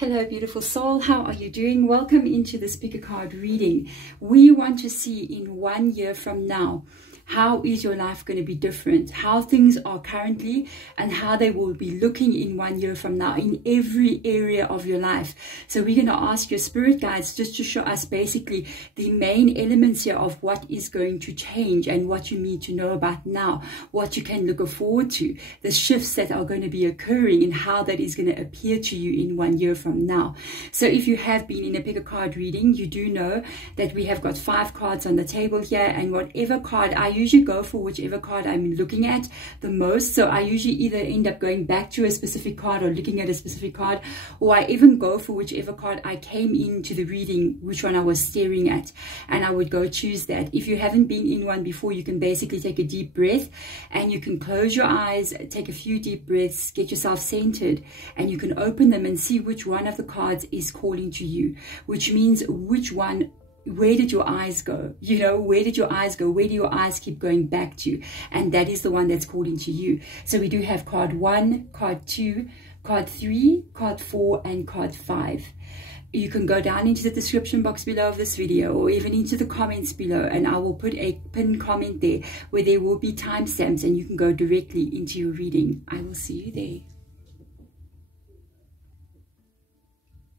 Hello, beautiful soul. How are you doing? Welcome into this pick a card reading. We want to see in 1 year from now, how is your life going to be different? How things are currently and how they will be looking in 1 year from now in every area of your life. So we're going to ask your spirit guides just to show us basically the main elements here of what is going to change and what you need to know about now, what you can look forward to, the shifts that are going to be occurring and how that is going to appear to you in 1 year from now. So if you have been in a pick a card reading, you do know that we have got 5 cards on the table here, and whatever card I usually go for, whichever card I'm looking at the most. So I usually either end up going back to a specific card or looking at a specific card, or I even go for whichever card I came into the reading, which one I was staring at, and I would go choose that. If you haven't been in one before, you can basically take a deep breath and you can close your eyes, take a few deep breaths, get yourself centered, and you can open them and see which one of the cards is calling to you, which means which one. Where did your eyes go? You know, where did your eyes go? Where do your eyes keep going back to? And that is the one that's calling to you. So we do have card 1, card 2, card 3, card 4, and card 5. You can go down into the description box below of this video or even into the comments below, and I will put a pinned comment there where there will be timestamps and you can go directly into your reading. I will see you there.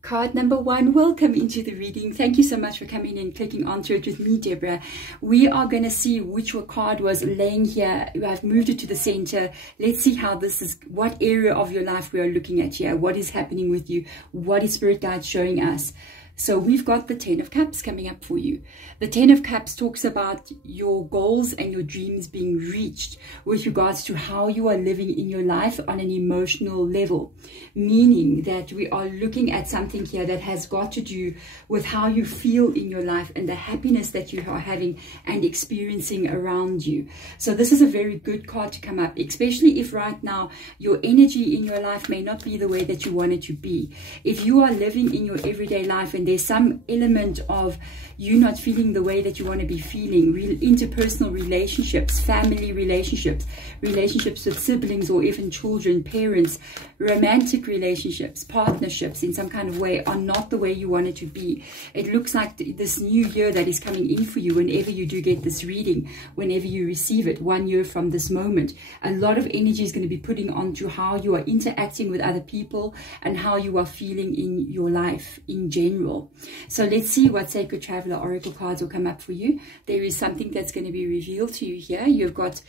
Card number 1, welcome into the reading. Thank you so much for coming and clicking onto it with me, Deborah. We are going to see which card was laying here. I've moved it to the center. Let's see how this is, what area of your life we are looking at here. What is happening with you? What is Spirit Guide showing us? So we've got the 10 of Cups coming up for you. The 10 of Cups talks about your goals and your dreams being reached with regards to how you are living in your life on an emotional level. Meaning that we are looking at something here that has got to do with how you feel in your life and the happiness that you are having and experiencing around you. So this is a very good card to come up, especially if right now your energy in your life may not be the way that you want it to be. If you are living in your everyday life and there's some element of you not feeling the way that you want to be feeling, interpersonal relationships, family relationships, relationships with siblings or even children, parents, romantic relationships, partnerships in some kind of way are not the way you want it to be. It looks like this new year that is coming in for you whenever you do get this reading, whenever you receive it, 1 year from this moment, a lot of energy is going to be putting onto how you are interacting with other people and how you are feeling in your life in general. So let's see what Sacred Traveler Oracle cards will come up for you. There is something that's going to be revealed to you here. You've got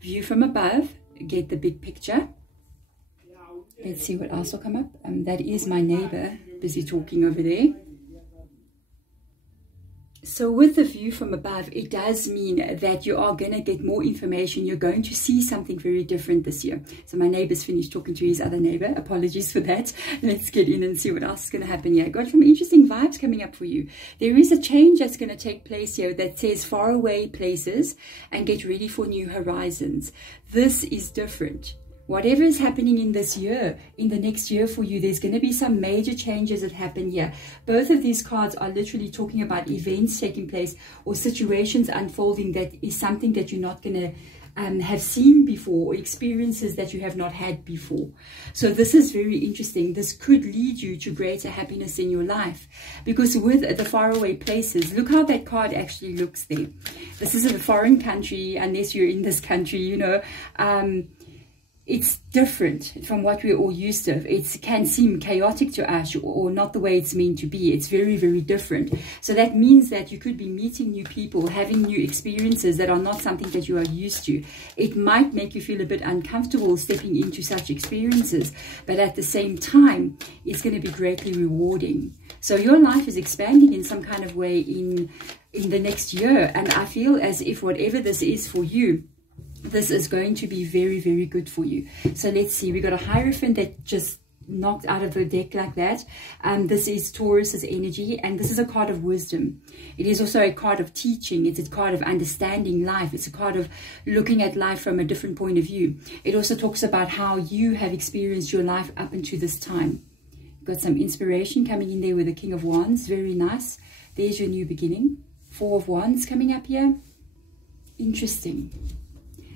view from above, get the big picture. Let's see what else will come up. That is my neighbor busy talking over there. So with the view from above, it does mean that you are going to get more information. You're going to see something very different this year. So my neighbor's finished talking to his other neighbor. Apologies for that. Let's get in and see what else is going to happen here. Got some interesting vibes coming up for you. There is a change that's going to take place here that says far away places and get ready for new horizons. This is different. Whatever is happening in this year, in the next year for you, there's going to be some major changes that happen here. Both of these cards are literally talking about events taking place or situations unfolding that is something that you're not going to have seen before, or experiences that you have not had before. So this is very interesting. This could lead you to greater happiness in your life, because with the faraway places, look how that card actually looks there. This is a foreign country, unless you're in this country, you know. It's different from what we're all used to. It can seem chaotic to us or not the way it's meant to be. It's very, very different. So that means that you could be meeting new people, having new experiences that are not something that you are used to. It might make you feel a bit uncomfortable stepping into such experiences, but at the same time, it's going to be greatly rewarding. So your life is expanding in some kind of way in the next year. And I feel as if whatever this is for you, this is going to be very, very good for you. So let's see. We got a Hierophant that just knocked out of the deck like that. This is Taurus's energy, and this is a card of wisdom. It is also a card of teaching. It's a card of understanding life. It's a card of looking at life from a different point of view. It also talks about how you have experienced your life up until this time. Got some inspiration coming in there with the King of Wands. Very nice. There's your new beginning. 4 of Wands coming up here. Interesting.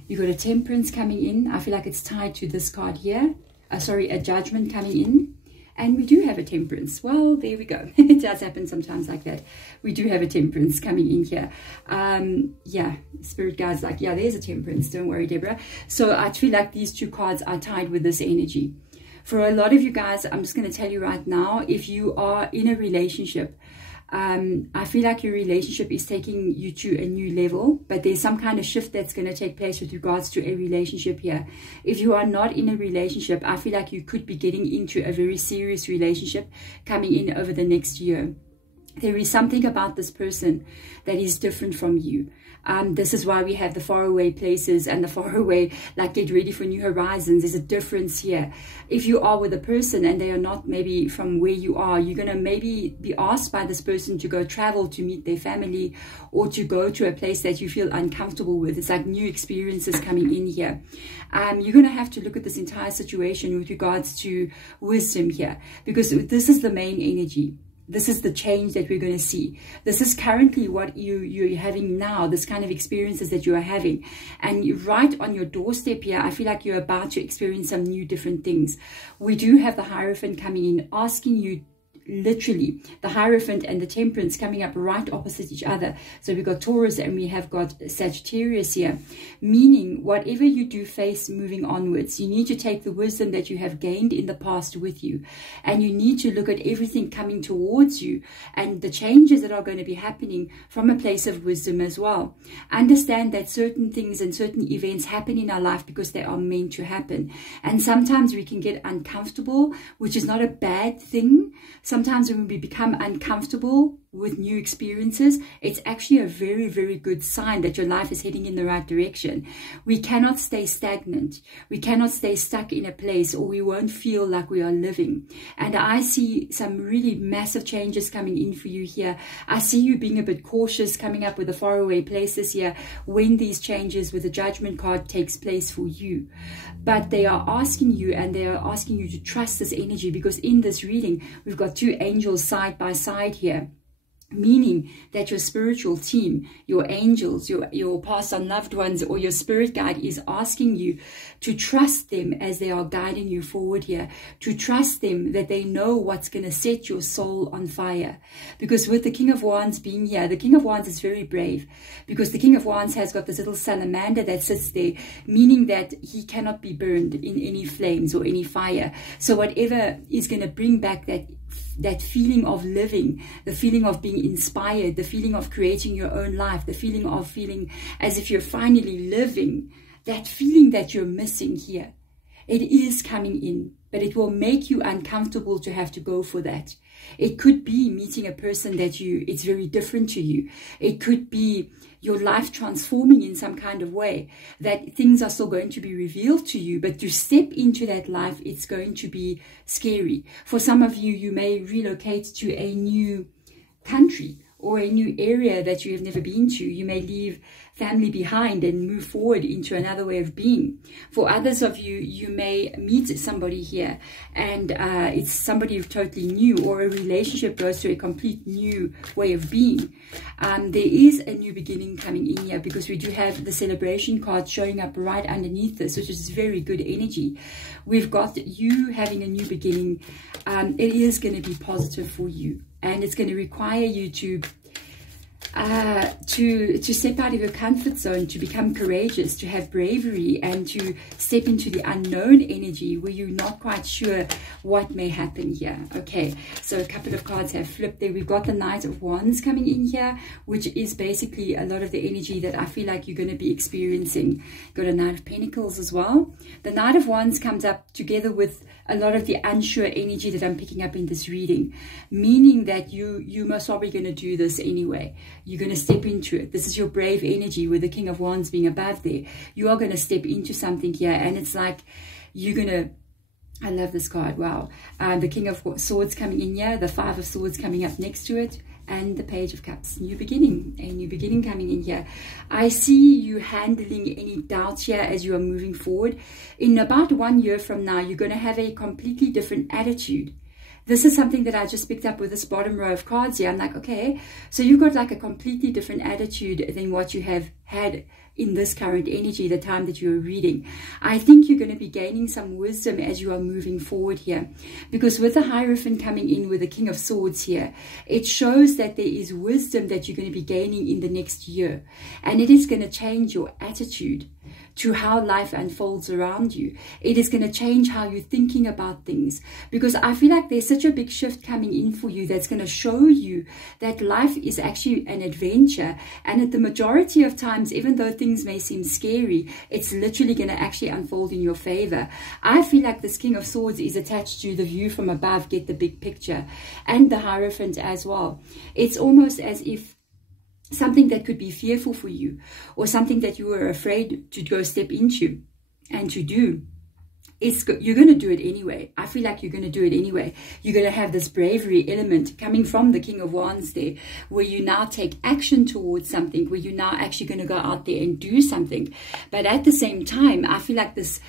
You got a Temperance coming in. I feel like it's tied to this card here. A Judgment coming in. And we do have a temperance. Well, there we go. It does happen sometimes like that. We do have a temperance coming in here. Yeah, spirit guides like, yeah, there's a temperance. Don't worry, Deborah. So I feel like these two cards are tied with this energy. For a lot of you guys, I'm just going to tell you right now, if you are in a relationship, I feel like your relationship is taking you to a new level, but there's some kind of shift that's going to take place with regards to a relationship here. If you are not in a relationship, I feel like you could be getting into a very serious relationship coming in over the next year. There is something about this person that is different from you. This is why we have the faraway places and the faraway, like, get ready for new horizons. There's a difference here. If you are with a person and they are not maybe from where you are, you're going to maybe be asked by this person to go travel to meet their family, or to go to a place that you feel uncomfortable with. It's like new experiences coming in here. You're going to have to look at this entire situation with regards to wisdom here, because this is the main energy. This is the change that we're going to see. This is currently what you're having now, this kind of experiences that you are having. And right on your doorstep here, I feel like you're about to experience some new different things. We do have the Hierophant coming in, asking you, literally, the Hierophant and the Temperance coming up right opposite each other. So we've got Taurus and we have got Sagittarius here, meaning whatever you do face moving onwards, you need to take the wisdom that you have gained in the past with you, and you need to look at everything coming towards you and the changes that are going to be happening from a place of wisdom as well. Understand that certain things and certain events happen in our life because they are meant to happen, and sometimes we can get uncomfortable, which is not a bad thing. Sometimes when we become uncomfortable with new experiences, it's actually a very, very good sign that your life is heading in the right direction. We cannot stay stagnant. We cannot stay stuck in a place, or we won't feel like we are living. And I see some really massive changes coming in for you here. I see you being a bit cautious, coming up with the faraway places here when these changes with the Judgment card takes place for you. But they are asking you, and they are asking you to trust this energy, because in this reading, we've got two angels side by side here. Meaning that your spiritual team, your angels, your past on loved ones, or your spirit guide is asking you to trust them as they are guiding you forward here, to trust them that they know what's going to set your soul on fire. Because with the King of Wands being here, the King of Wands is very brave, because the King of Wands has got this little salamander that sits there, meaning that he cannot be burned in any flames or any fire. So whatever is going to bring back that feeling of living, the feeling of being inspired, the feeling of creating your own life, the feeling of feeling as if you're finally living, that feeling that you're missing here, it is coming in, but it will make you uncomfortable to have to go for that. It could be meeting a person that it's very different to you. It could be your life transforming in some kind of way, that things are still going to be revealed to you, but to step into that life, it's going to be scary. For some of you, you may relocate to a new country or a new area that you have never been to. You may leave family behind and move forward into another way of being. For others of you, you may meet somebody here and it's somebody totally new, or a relationship goes to a complete new way of being. There is a new beginning coming in here, because we do have the Celebration card showing up right underneath this, which is very good energy. We've got you having a new beginning. It is going to be positive for you, and it's going to require you to step out of your comfort zone, to become courageous, to have bravery, and to step into the unknown energy where you're not quite sure what may happen here. Okay, so a couple of cards have flipped there. We've got the Knight of Wands coming in here, which is basically a lot of the energy that I feel like you're going to be experiencing. Got a Knight of Pentacles as well. The Knight of Wands comes up together with a lot of the unsure energy that I'm picking up in this reading, meaning that you most probably going to do this anyway. You're going to step into it. This is your brave energy, with the King of Wands being above there. You are going to step into something here, and it's like you're going to, I love this card, wow. The King of Swords coming in here, the Five of Swords coming up next to it, and the Page of Cups. New beginning, a new beginning coming in here. I see you handling any doubts here as you are moving forward. In about 1 year from now, you're going to have a completely different attitude. This is something that I just picked up with this bottom row of cards here. I'm like, okay, so you've got like a completely different attitude than what you have had in this current energy, the time that you're reading. I think you're going to be gaining some wisdom as you are moving forward here. Because with the Hierophant coming in with the King of Swords here, it shows that there is wisdom that you're going to be gaining in the next year. And it is going to change your attitude to how life unfolds around you. It is going to change how you're thinking about things, because I feel like there's such a big shift coming in for you that's going to show you that life is actually an adventure, and at the majority of times, even though things may seem scary, it's literally going to actually unfold in your favor. I feel like this King of Swords is attached to the view from above, get the big picture, and the Hierophant as well. It's almost as if something that could be fearful for you, or something that you were afraid to go step into and to do, you're going to do it anyway. I feel like you're going to do it anyway. You're going to have this bravery element coming from the King of Wands there, where you now take action towards something, where you're now actually going to go out there and do something. But at the same time, I feel like this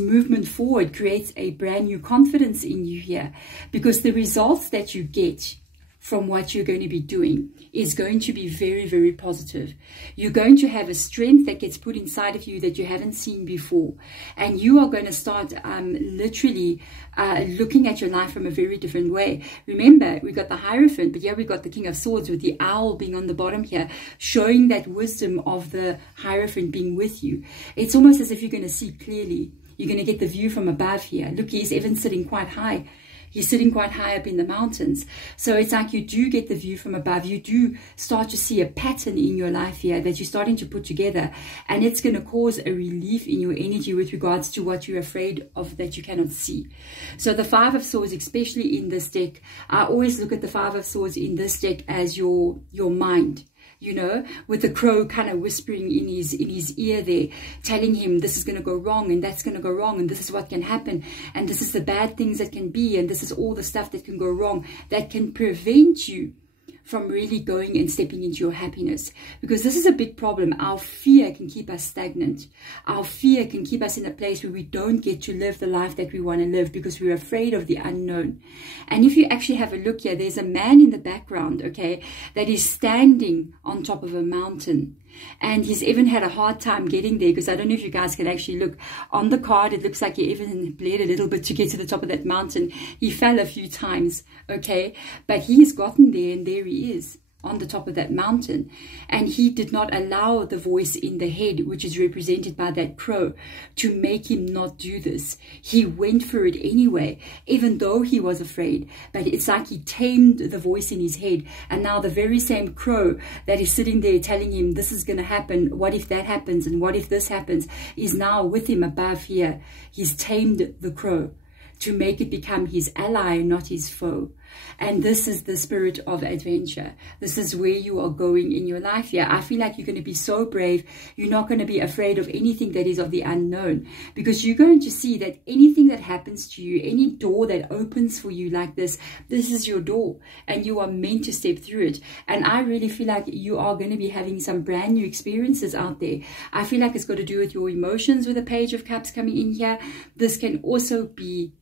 movement forward creates a brand new confidence in you here, because the results that you get from what you're going to be doing is going to be very, very positive. You're going to have a strength that gets put inside of you that you haven't seen before. And you are going to start literally looking at your life from a very different way. Remember, we got the Hierophant, but yeah, we got the King of Swords with the owl being on the bottom here, showing that wisdom of the Hierophant being with you. It's almost as if you're going to see clearly. You're going to get the view from above here. Look, he's even sitting quite high. He's sitting quite high up in the mountains. So it's like you do get the view from above. You do start to see a pattern in your life here that you're starting to put together. And it's going to cause a relief in your energy with regards to what you're afraid of that you cannot see. So the Five of Swords, especially in this deck, I always look at the Five of Swords in this deck as your mind. You know, with the crow kind of whispering in his ear there, telling him this is going to go wrong and that's going to go wrong and this is what can happen and this is the bad things that can be and this is all the stuff that can go wrong that can prevent you from really going and stepping into your happiness. Because this is a big problem. Our fear can keep us stagnant. Our fear can keep us in a place where we don't get to live the life that we want to live because we're afraid of the unknown. And if you actually have a look here, there's a man in the background, okay, that is standing on top of a mountain. And he's even had a hard time getting there, because I don't know if you guys can actually look on the card. It looks like he even bled a little bit to get to the top of that mountain. He fell a few times, okay, but he's gotten there, and there he is on the top of that mountain. And he did not allow the voice in the head, which is represented by that crow, to make him not do this. He went for it anyway, even though he was afraid. But it's like he tamed the voice in his head, and now the very same crow that is sitting there telling him this is going to happen, what if that happens and what if this happens, is now with him above here. He's tamed the crow to make it become his ally, not his foe. And this is the spirit of adventure. This is where you are going in your life here. I feel like you're going to be so brave. You're not going to be afraid of anything that is of the unknown, because you're going to see that anything that happens to you, any door that opens for you like this is your door, and you are meant to step through it. And I really feel like you are going to be having some brand new experiences out there. I feel like it's got to do with your emotions with the Page of Cups coming in here. This can also be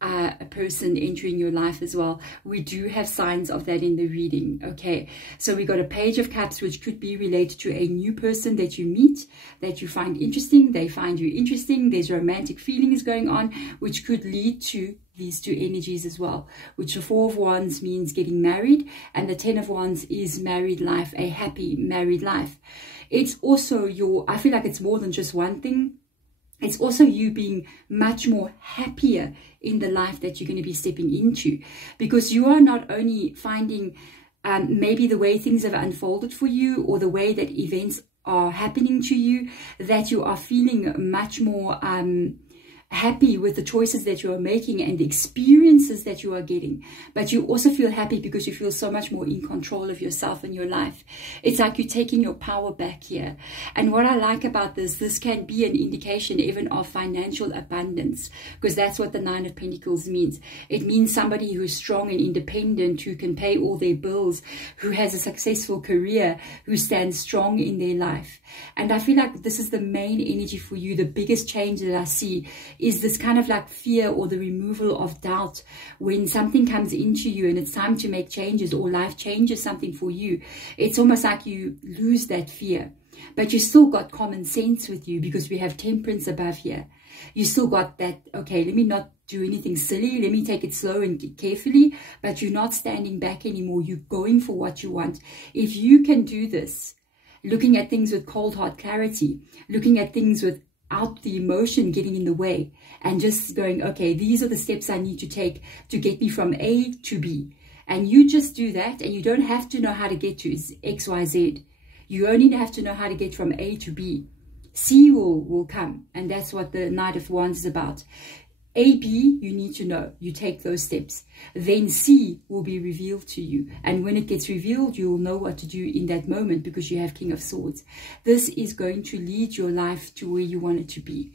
a person entering your life as well. We do have signs of that in the reading, okay? So we got a Page of Cups, which could be related to a new person that you meet, that you find interesting, they find you interesting, there's romantic feelings going on, which could lead to these two energies as well, which the Four of Wands means getting married, and the Ten of Wands is married life, a happy married life. It's also I feel like it's more than just one thing. It's also you being much more happier in the life that you're going to be stepping into, because you are not only finding maybe the way things have unfolded for you, or the way that events are happening to you, that you are feeling much more happy with the choices that you are making and the experiences that you are getting. But you also feel happy because you feel so much more in control of yourself and your life. It's like you're taking your power back here. And what I like about this can be an indication even of financial abundance, because that's what the Nine of Pentacles means. It means somebody who is strong and independent, who can pay all their bills, who has a successful career, who stands strong in their life. And I feel like this is the main energy for you. The biggest change that I see is this kind of like fear, or the removal of doubt. When something comes into you and it's time to make changes, or life changes something for you, it's almost like you lose that fear. but you still got common sense with you because we have temperance above here. You still got that, okay, let me not do anything silly. Let me take it slow and carefully, but you're not standing back anymore. You're going for what you want. If you can do this, looking at things with cold heart clarity, looking at things without the emotion getting in the way, and just going, okay, these are the steps I need to take to get me from A to B. And you just do that, and you don't have to know how to get to X, Y, Z. You only have to know how to get from A to B. C will come, and that's what the Knight of Wands is about. A, B, you need to know. You take those steps. Then C will be revealed to you. And when it gets revealed, you will know what to do in that moment because you have King of Swords. This is going to lead your life to where you want it to be.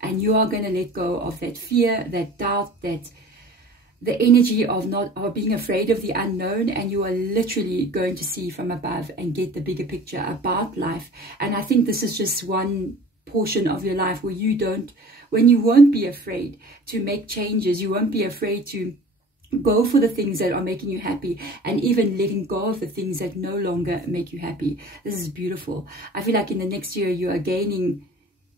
And you are going to let go of that fear, that doubt, that the energy of being afraid of the unknown, and you are literally going to see from above and get the bigger picture about life. And I think this is just one portion of your life where when you won't be afraid to make changes, you won't be afraid to go for the things that are making you happy, and even letting go of the things that no longer make you happy. This is beautiful. I feel like in the next year you are gaining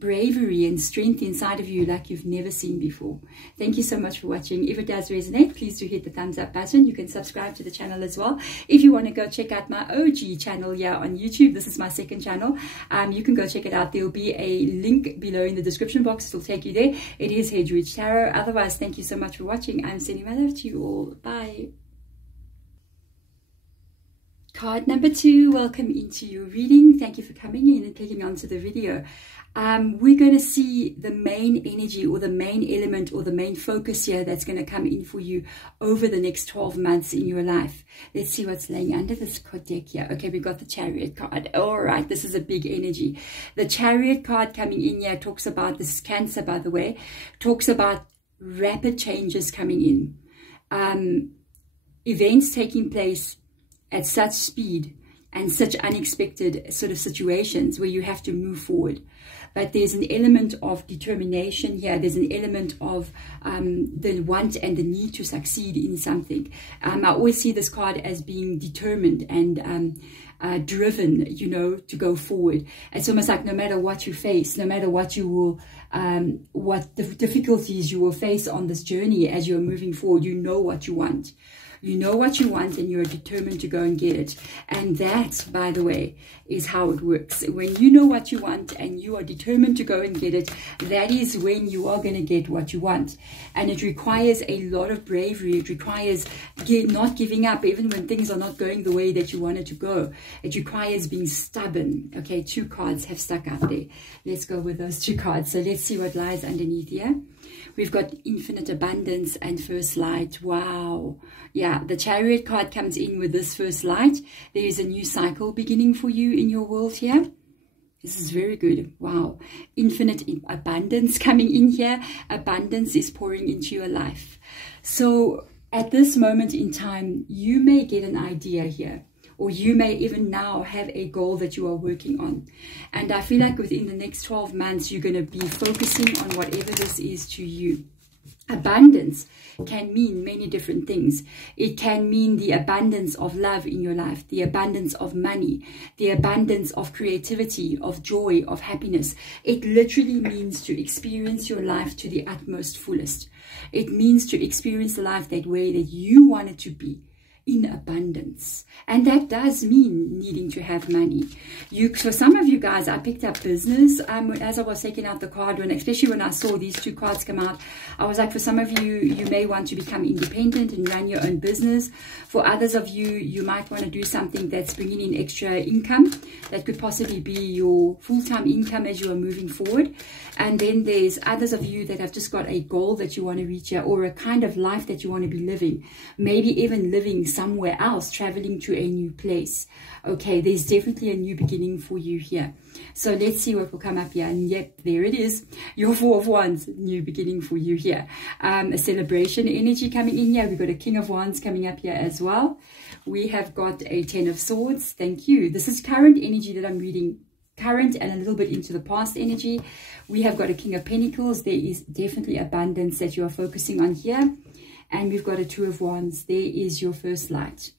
bravery and strength inside of you like you've never seen before. Thank you so much for watching. If it does resonate, please do hit the thumbs up button. You can subscribe to the channel as well. If you want to go check out my OG channel here on YouTube, this is my second channel. You can go check it out. There will be a link below in the description box. It will take you there. It is Hedgeridge Tarot. Otherwise, thank you so much for watching. I'm sending my love to you all. Bye. Card number 2, welcome into your reading. Thank you for coming in and clicking onto the video. We're going to see the main energy or the main element or the main focus here that's going to come in for you over the next 12 months in your life. Let's see what's laying under this card deck here. Okay, we've got the Chariot card. All right, this is a big energy. The Chariot card coming in here talks about, this is Cancer by the way, talks about rapid changes coming in. Events taking place at such speed and such unexpected sort of situations where you have to move forward. But there's an element of determination here. There's an element of the want and the need to succeed in something. I always see this card as being determined and driven, you know, to go forward. It's almost like no matter what you face, no matter what you will, what the difficulties you will face on this journey as you're moving forward, you know what you want. You know what you want and you're determined to go and get it. And that, by the way, is how it works. When you know what you want and you are determined to go and get it, that is when you are going to get what you want. And it requires a lot of bravery. It requires not giving up even when things are not going the way that you want it to go. It requires being stubborn. Okay, 2 cards have stuck out there. Let's go with those 2 cards. So let's see what lies underneath here. We've got infinite abundance and first light. Wow. Yeah, the Chariot card comes in with this first light. There is a new cycle beginning for you in your world here. This is very good. Wow. Infinite abundance coming in here. Abundance is pouring into your life. So at this moment in time, you may get an idea here. Or you may even now have a goal that you are working on. And I feel like within the next 12 months, you're going to be focusing on whatever this is to you. Abundance can mean many different things. It can mean the abundance of love in your life, the abundance of money, the abundance of creativity, of joy, of happiness. It literally means to experience your life to the utmost fullest. It means to experience the life that way that you want it to be. In abundance. And that does mean needing to have money. For some of you guys, I picked up business as I was taking out the card, especially when I saw these 2 cards come out. I was like, for some of you, you may want to become independent and run your own business. For others of you, you might want to do something that's bringing in extra income. That could possibly be your full-time income as you are moving forward. And then there's others of you that have just got a goal that you want to reach here, or a kind of life that you want to be living. Maybe even living somewhere else, traveling to a new place. Okay, there's definitely a new beginning for you here. So let's see what will come up here. And yep, there it is. Your 4 of Wands, new beginning for you here. A celebration energy coming in here. We've got a King of Wands coming up here as well. We have got a 10 of Swords. Thank you. This is current energy that I'm reading. Current and a little bit into the past energy. We have got a King of Pentacles. There is definitely abundance that you are focusing on here. And we've got a 2 of Wands. There is your first light.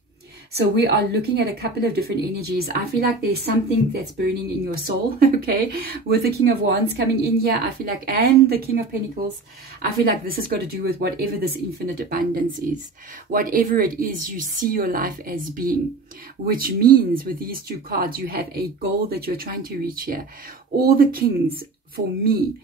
So we are looking at a couple of different energies. I feel like there's something that's burning in your soul, okay? With the King of Wands coming in here, I feel like, and the King of Pentacles, I feel like this has got to do with whatever this infinite abundance is. Whatever it is you see your life as being, which means with these two cards, you have a goal that you're trying to reach here. All the kings, for me,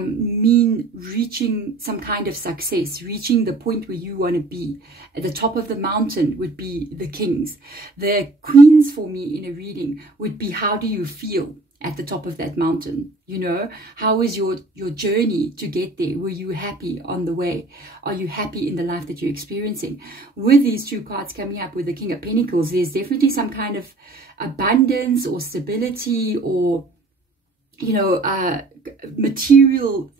mean reaching some kind of success, reaching the point where you want to be. At the top of the mountain would be the kings. The queens for me in a reading would be, how do you feel at the top of that mountain? You know, how is your journey to get there? Were you happy on the way? Are you happy in the life that you're experiencing? With these two cards coming up with the King of Pentacles, there's definitely some kind of abundance or stability or, you know, material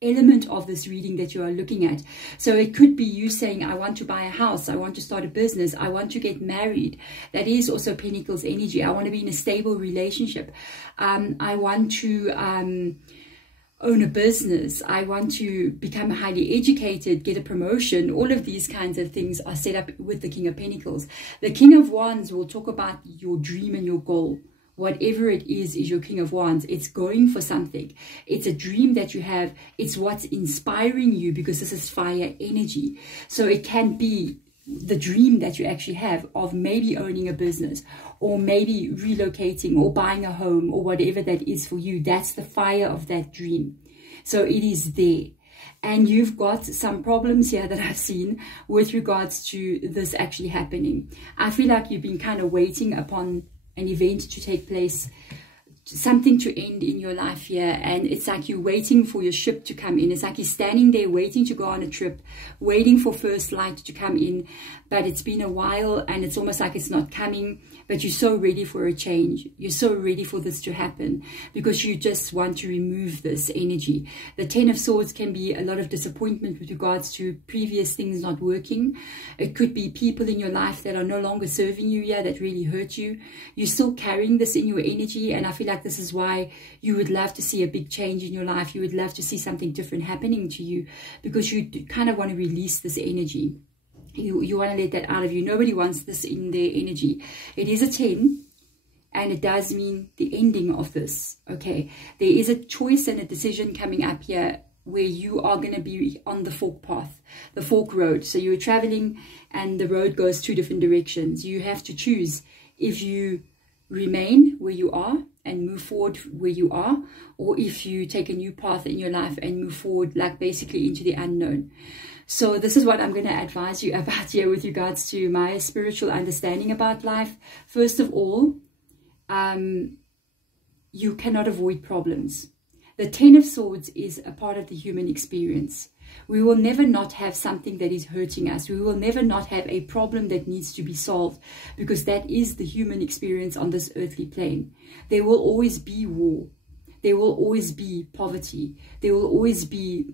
element of this reading that you are looking at. So it could be you saying, I want to buy a house, I want to start a business, I want to get married. That is also Pentacles energy. I want to be in a stable relationship. I want to own a business. I want to become highly educated, get a promotion. All of these kinds of things are set up with the King of Pentacles. The King of Wands will talk about your dream and your goal. Whatever it is your King of Wands. It's going for something. It's a dream that you have. It's what's inspiring you, because this is fire energy. So it can be the dream that you actually have of maybe owning a business, or maybe relocating, or buying a home, or whatever that is for you. That's the fire of that dream. So it is there. And you've got some problems here that I've seen with regards to this actually happening. I feel like you've been kind of waiting upon an event to take place, something to end in your life here, and it's like you're waiting for your ship to come in. It's like you're standing there waiting to go on a trip, waiting for first light to come in, but it's been a while and it's almost like it's not coming. But you're so ready for a change. You're so ready for this to happen, because you just want to remove this energy. The Ten of Swords can be a lot of disappointment with regards to previous things not working. It could be people in your life that are no longer serving you here, that really hurt you. You're still carrying this in your energy, and I feel like this is why you would love to see a big change in your life. You would love to see something different happening to you, because you kind of want to release this energy. You want to let that out of you. Nobody wants this in their energy. It is a 10, and it does mean the ending of this. Okay, there is a choice and a decision coming up here where you are going to be on the fork path, the fork road. So you're traveling and the road goes two different directions. You have to choose if you remain where you are and move forward where you are, or if you take a new path in your life and move forward, like basically into the unknown. So this is what I'm going to advise you about here with regards to my spiritual understanding about life. First of all, you cannot avoid problems. The Ten of Swords is a part of the human experience. We will never not have something that is hurting us. We will never not have a problem that needs to be solved, because that is the human experience on this earthly plane. There will always be war. There will always be poverty. There will always be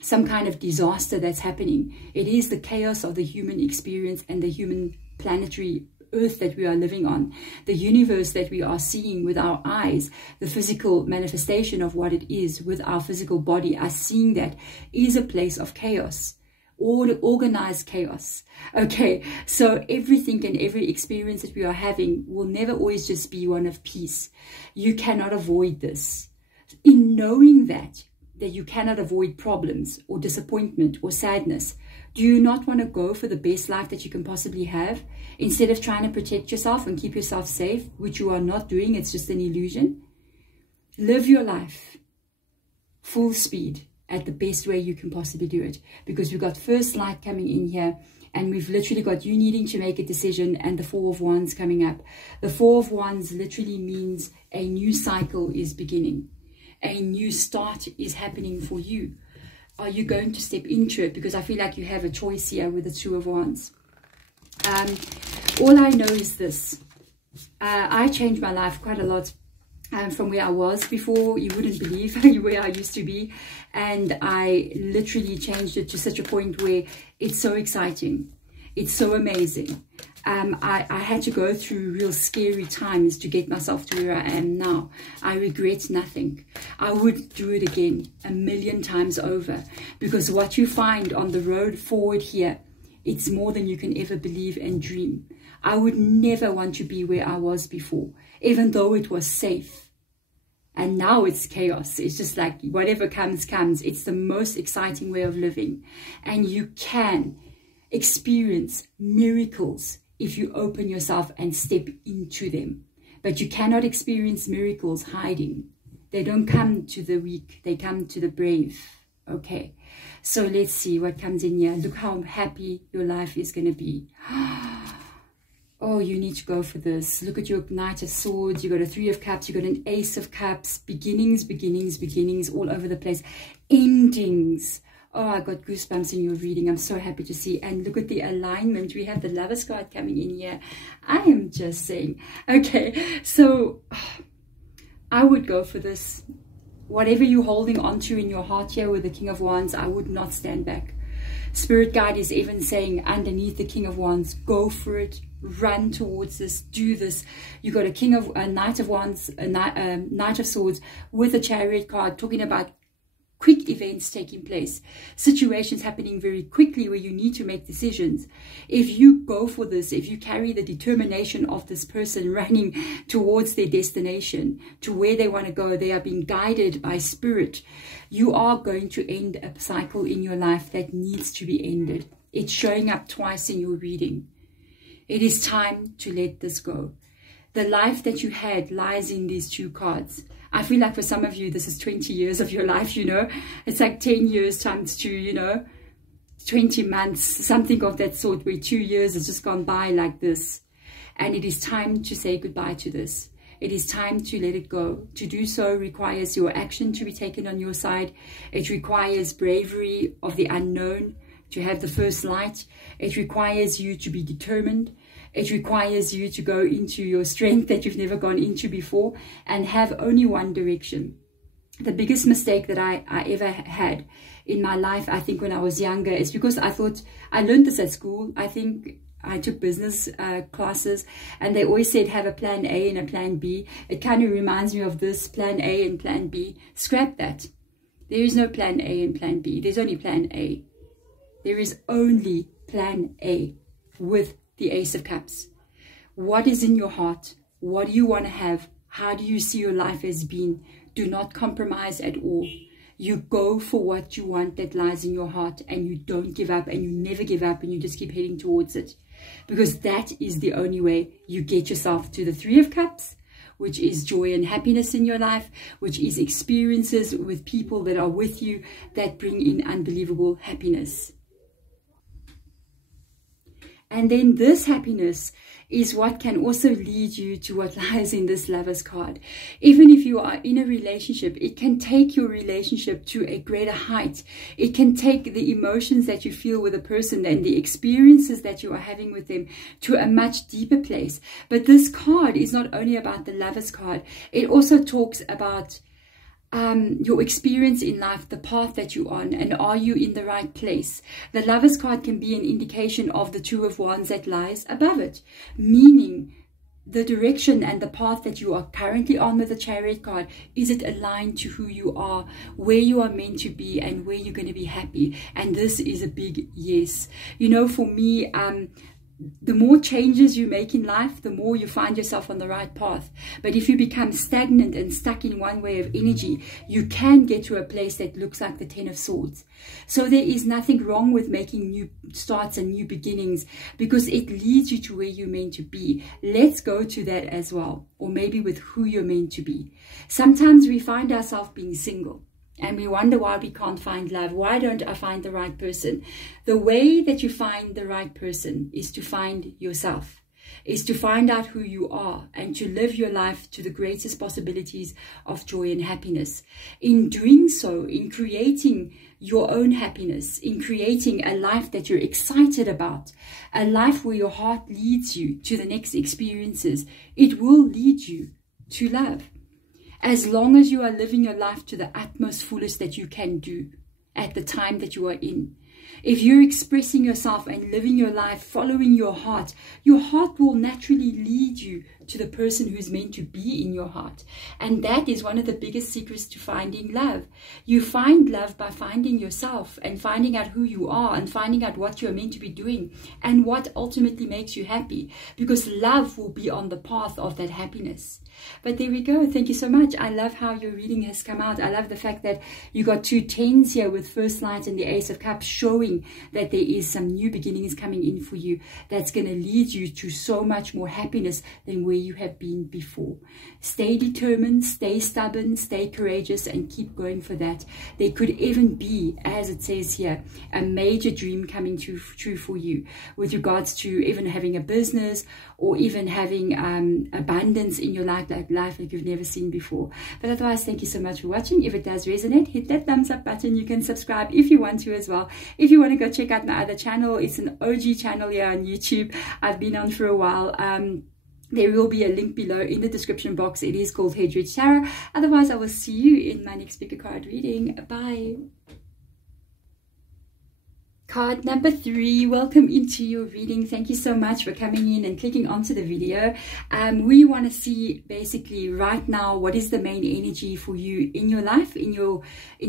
some kind of disaster that's happening. It is the chaos of the human experience and the human planetary earth that we are living on, the universe that we are seeing with our eyes, the physical manifestation of what it is with our physical body, us seeing that is a place of chaos, organized chaos. Okay, so everything and every experience that we are having will never always just be one of peace. You cannot avoid this. In knowing that you cannot avoid problems or disappointment or sadness, do you not want to go for the best life that you can possibly have, instead of trying to protect yourself and keep yourself safe, which you are not doing? It's just an illusion. Live your life full speed at the best way you can possibly do it, because we've got first light coming in here, and we've literally got you needing to make a decision, and the Four of Wands coming up. The Four of Wands literally means a new cycle is beginning. A new start is happening for you. Are you going to step into it? Because I feel like you have a choice here with the Two of Wands. All I know is this. I changed my life quite a lot from where I was before. You wouldn't believe where I used to be. And I literally changed it to such a point where it's so exciting. It's so amazing. I had to go through real scary times to get myself to where I am now. I regret nothing. I would do it again 1,000,000 times over, because what you find on the road forward here It's more than you can ever believe and dream. I would never want to be where I was before, even though it was safe. And now it's chaos. It's just like whatever comes, comes. It's the most exciting way of living. And you can experience miracles if you open yourself and step into them. But you cannot experience miracles hiding. They don't come to the weak. They come to the brave. Okay. So let's see what comes in here. Look how happy your life is going to be. Oh, you need to go for this. Look at your Knight of Swords. You got a Three of Cups. You got an Ace of Cups. Beginnings, beginnings, beginnings all over the place. Endings. Oh, I got goosebumps in your reading. I'm so happy to see. And look at the alignment. We have the Lovers card coming in here. I am just saying. Okay, so I would go for this. Whatever you're holding on to in your heart here with the King of Wands, I would not stand back. Spirit guide is even saying underneath the King of Wands, go for it. Run towards this, do this. You got a Knight of Wands, a Knight of Swords with a Chariot card talking about quick events taking place, situations happening very quickly where you need to make decisions. If you go for this, if you carry the determination of this person running towards their destination, to where they want to go, they are being guided by spirit, you are going to end a cycle in your life that needs to be ended. It's showing up twice in your reading. It is time to let this go. The life that you had lies in these two cards. I feel like for some of you, this is 20 years of your life, you know. It's like 10 years times 2, you know. 20 months, something of that sort, where 2 years has just gone by like this. And it is time to say goodbye to this. It is time to let it go. To do so requires your action to be taken on your side. It requires bravery of the unknown, to have the first light. It requires you to be determined. It requires you to go into your strength that you've never gone into before and have only one direction. The biggest mistake that I ever had in my life, I think when I was younger, is because I thought, I learned this at school. I think I took business classes, and they always said have a plan A and a plan B. It kind of reminds me of this, plan A and plan B. Scrap that. There is no plan A and plan B. There's only plan A. There is only plan A with the Ace of Cups. What is in your heart? What do you want to have? How do you see your life as being? Do not compromise at all. You go for what you want that lies in your heart, and you don't give up, and you never give up, and you just keep heading towards it. Because that is the only way you get yourself to the Three of Cups, which is joy and happiness in your life, which is experiences with people that are with you that bring in unbelievable happiness. And then this happiness is what can also lead you to what lies in this Lovers card. Even if you are in a relationship, it can take your relationship to a greater height. It can take the emotions that you feel with a person and the experiences that you are having with them to a much deeper place. But this card is not only about the Lovers card. It also talks about your experience in life, the path that you're on, and are you in the right place? The Lovers card can be an indication of the Two of Wands that lies above it, meaning the direction and the path that you are currently on with the Chariot card. Is it aligned to who you are, where you are meant to be, and where you're going to be happy? And this is a big yes. You know, for me, the more changes you make in life, the more you find yourself on the right path. But if you become stagnant and stuck in one way of energy, you can get to a place that looks like the Ten of Swords. So there is nothing wrong with making new starts and new beginnings, because it leads you to where you're meant to be. Let's go to that as well, or maybe with who you're meant to be. Sometimes we find ourselves being single, and we wonder why we can't find love. Why don't I find the right person? The way that you find the right person is to find yourself, is to find out who you are, and to live your life to the greatest possibilities of joy and happiness. In doing so, in creating your own happiness, in creating a life that you're excited about, a life where your heart leads you to the next experiences, it will lead you to love. As long as you are living your life to the utmost fullest that you can do at the time that you are in. If you're expressing yourself and living your life, following your heart will naturally lead you to the person who's meant to be in your heart. And that is one of the biggest secrets to finding love. You find love by finding yourself and finding out who you are and finding out what you're meant to be doing and what ultimately makes you happy, because love will be on the path of that happiness. But there we go. Thank you so much. I love how your reading has come out. I love the fact that you got 2 tens here with First Light and the Ace of Cups, showing that there is some new beginnings coming in for you that's going to lead you to so much more happiness than where you have been before. Stay determined, stay stubborn, stay courageous, and keep going for that. There could even be, as it says here, a major dream coming true for you with regards to even having a business or even having abundance in your life like you've never seen before. But otherwise, thank you so much for watching. If it does resonate, hit that thumbs up button. You can subscribe if you want to as well. If you want to go check out my other channel, it's an OG channel here on YouTube. I've been on for a while. There will be a link below in the description box. It is called Hedridge Tarot. Otherwise, I will see you in my next pick a card reading. Bye. Card number 3, welcome into your reading. Thank you so much for coming in and clicking onto the video. We want to see basically right now what is the main energy for you in your life, in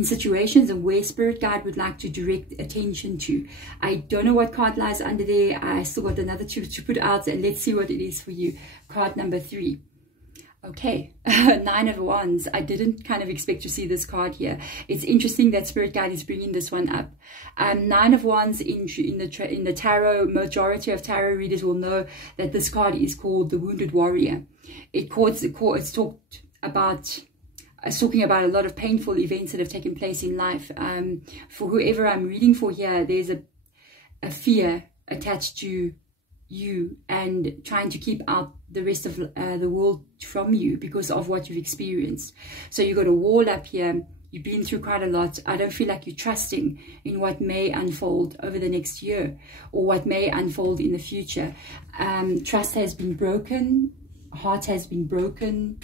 situations, and where Spirit Guide would like to direct attention to. I don't know what card lies under there. I still got another 2 to put out, and let's see what it is for you. Card number 3. Okay, 9 of Wands. I didn't kind of expect to see this card here. It's interesting that Spirit Guide is bringing this one up. 9 of Wands in the tarot, majority of tarot readers will know that this card is called the Wounded Warrior. It's talking about a lot of painful events that have taken place in life. For whoever I'm reading for here, there's a fear attached to you and trying to keep out the rest of the world from you because of what you've experienced. So you got a wall up here. You've been through quite a lot. I don't feel like you're trusting in what may unfold over the next year or what may unfold in the future. Trust has been broken. Heart has been broken.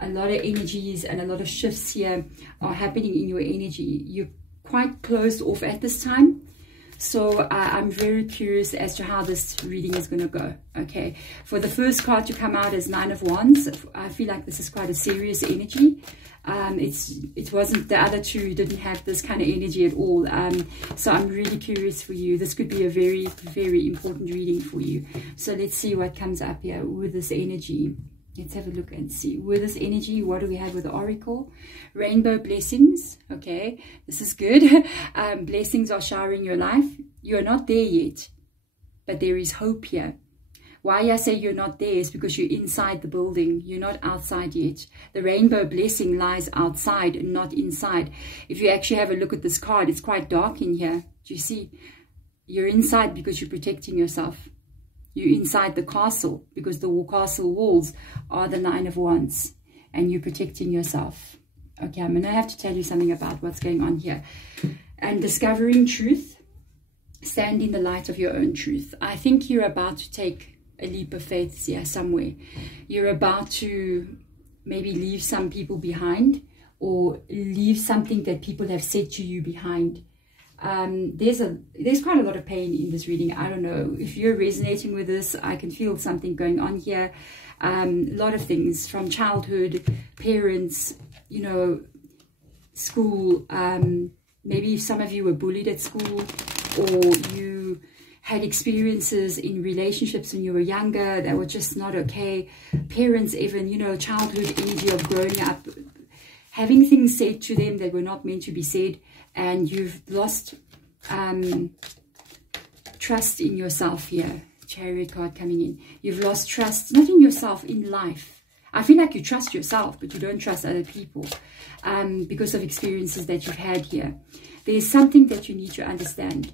A lot of energies and a lot of shifts here are happening in your energy. You're quite closed off at this time. So I'm very curious as to how this reading is going to go. Okay, for the first card to come out as 9 of Wands, I feel like this is quite a serious energy. It wasn't, the other 2 didn't have this kind of energy at all. So I'm really curious for you. This could be a very, very important reading for you. So let's see what comes up here with this energy. Let's have a look and see. With this energy, what do we have with the Oracle? Rainbow blessings. Okay, this is good. Blessings are showering your life. You're not there yet, but there is hope here. Why I say you're not there is because you're inside the building. You're not outside yet. The rainbow blessing lies outside, not inside. If you actually have a look at this card, it's quite dark in here. Do you see? You're inside because you're protecting yourself. You're inside the castle because the castle walls are the 9 of Wands and you're protecting yourself. Okay, I'm going to have to tell you something about what's going on here. And discovering truth, stand in the light of your own truth. I think you're about to take a leap of faith here somewhere. You're about to maybe leave some people behind or leave something that people have said to you behind. There's quite a lot of pain in this reading. I don't know if you're resonating with this. I can feel something going on here. A lot of things from childhood, parents, you know, school. Maybe some of you were bullied at school, or you had experiences in relationships when you were younger that were just not okay. Parents even, you know, childhood energy of growing up, having things said to them that were not meant to be said. And you've lost trust in yourself here. Chariot card coming in. You've lost trust, not in yourself, in life. I feel like you trust yourself, but you don't trust other people because of experiences that you've had here. There's something that you need to understand.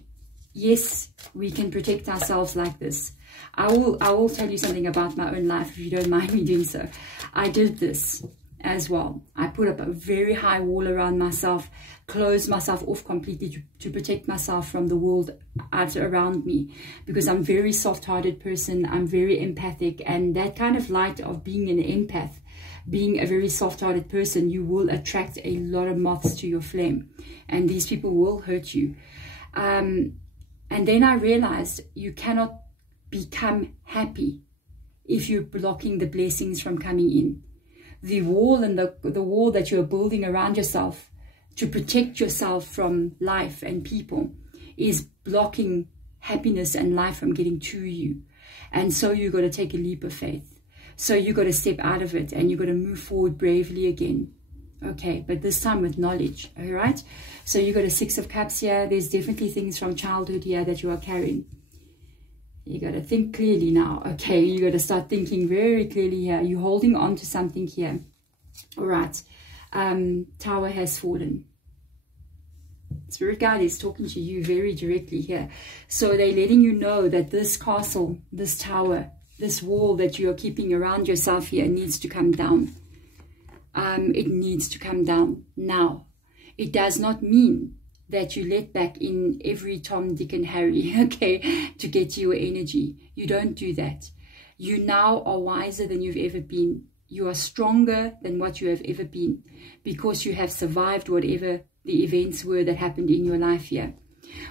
Yes, we can protect ourselves like this. I will tell you something about my own life if you don't mind me doing so. I did this as well. I put up a very high wall around myself, closed myself off completely to protect myself from the world out around me, because I'm a very soft-hearted person. I'm very empathic, and that kind of light of being an empath, being a very soft-hearted person, you will attract a lot of moths to your flame, and these people will hurt you. And then I realized you cannot become happy if you're blocking the blessings from coming in. The wall and the wall that you're building around yourself to protect yourself from life and people is blocking happiness and life from getting to you. And so you got to take a leap of faith. So you got to step out of it and you got to move forward bravely again. Okay, but this time with knowledge, all right? So you got a 6 of Cups here. There's definitely things from childhood here that you are carrying. You got to think clearly now, okay? You got to start thinking very clearly here. You're holding on to something here. All right, Tower has fallen. Spirit guide is talking to you very directly here. So they're letting you know that this castle, this tower, this wall that you are keeping around yourself here needs to come down. It needs to come down now. It does not mean that you let back in every Tom, Dick and Harry, okay, to get your energy. You don't do that. You now are wiser than you've ever been. You are stronger than what you have ever been because you have survived whatever the events were that happened in your life here.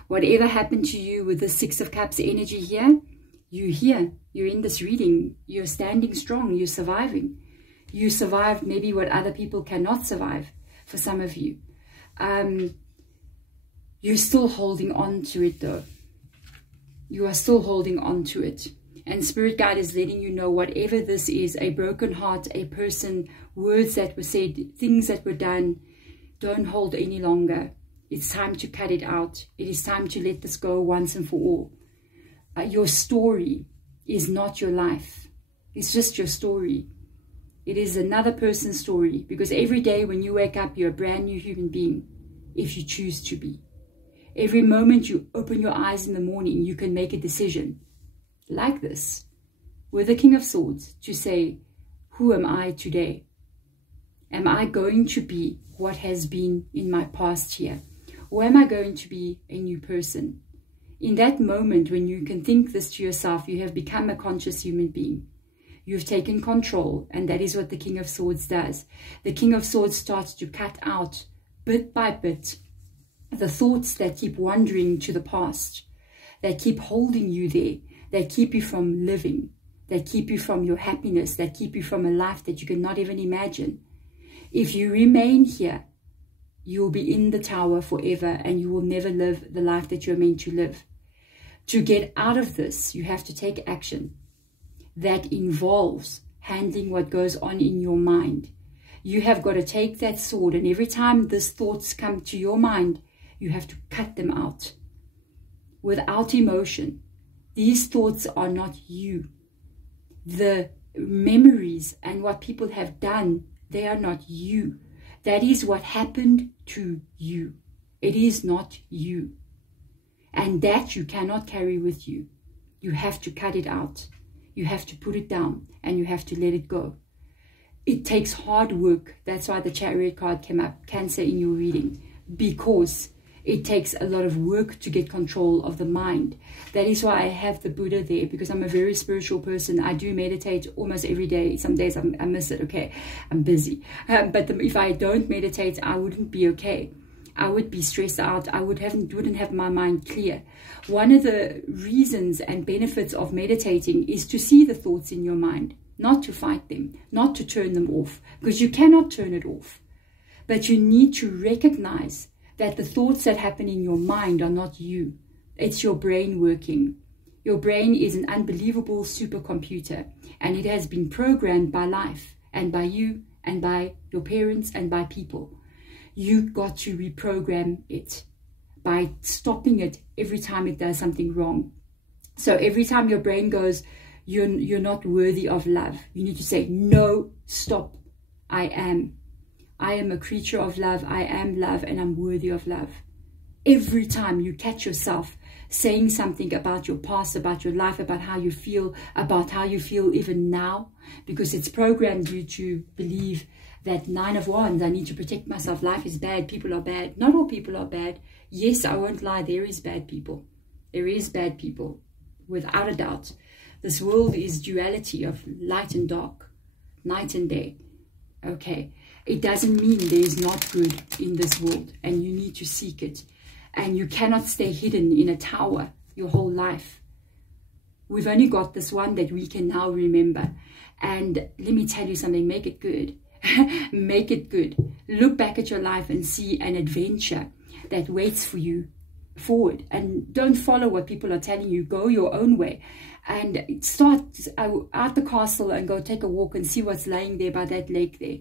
Whatever happened to you with the 6 of Cups energy here, you're here. You're in this reading. You're standing strong. You're surviving. You survived maybe what other people cannot survive for some of you. You're still holding on to it though. You are still holding on to it. And Spirit Guide is letting you know whatever this is, a broken heart, a person, words that were said, things that were done, don't hold any longer. It's time to cut it out. It is time to let this go once and for all. Your story is not your life. It's just your story. It is another person's story, because every day when you wake up, you're a brand new human being, if you choose to be. Every moment you open your eyes in the morning, you can make a decision like this, with the King of Swords, to say, who am I today? Am I going to be what has been in my past here? Or am I going to be a new person? In that moment when you can think this to yourself, you have become a conscious human being. You've taken control, and that is what the King of Swords does. The King of Swords starts to cut out, bit by bit, the thoughts that keep wandering to the past, that keep holding you there, that keep you from living, that keep you from your happiness, that keep you from a life that you cannot even imagine. If you remain here, you will be in the tower forever, and you will never live the life that you're meant to live. To get out of this, you have to take action. That involves handling what goes on in your mind. You have got to take that sword, and every time these thoughts come to your mind, you have to cut them out. Without emotion. These thoughts are not you. The memories and what people have done, they are not you. That is what happened to you. It is not you. And that you cannot carry with you. You have to cut it out. You have to put it down, and you have to let it go. It takes hard work. That's why the Chariot card came up, Cancer, in your reading, because it takes a lot of work to get control of the mind. That is why I have the Buddha there, because I'm a very spiritual person. I do meditate almost every day. Some days I miss it, okay? I'm busy. But if I don't meditate, I wouldn't be okay. I would be stressed out. I wouldn't have my mind clear. One of the reasons and benefits of meditating is to see the thoughts in your mind, not to fight them, not to turn them off, because you cannot turn it off. But you need to recognize that the thoughts that happen in your mind are not you. It's your brain working. Your brain is an unbelievable supercomputer, and it has been programmed by life and by you and by your parents and by people. You got to reprogram it by stopping it every time it does something wrong. So every time your brain goes, you're not worthy of love, you need to say, no, stop, I am. I am a creature of love, I am love, and I'm worthy of love. Every time you catch yourself saying something about your past, about your life, about how you feel even now, because it's programmed you to believe that 9 of Wands, I need to protect myself, life is bad, people are bad. Not all people are bad. Yes, I won't lie, there is bad people. There is bad people, without a doubt. This world is duality of light and dark, night and day. Okay, it doesn't mean there is not good in this world, and you need to seek it. And you cannot stay hidden in a tower your whole life. We've only got this one that we can now remember. And let me tell you something, make it good. Make it good. Look back at your life and see an adventure that waits for you forward. And don't follow what people are telling you. Go your own way. And start out the castle and go take a walk and see what's lying there by that lake there.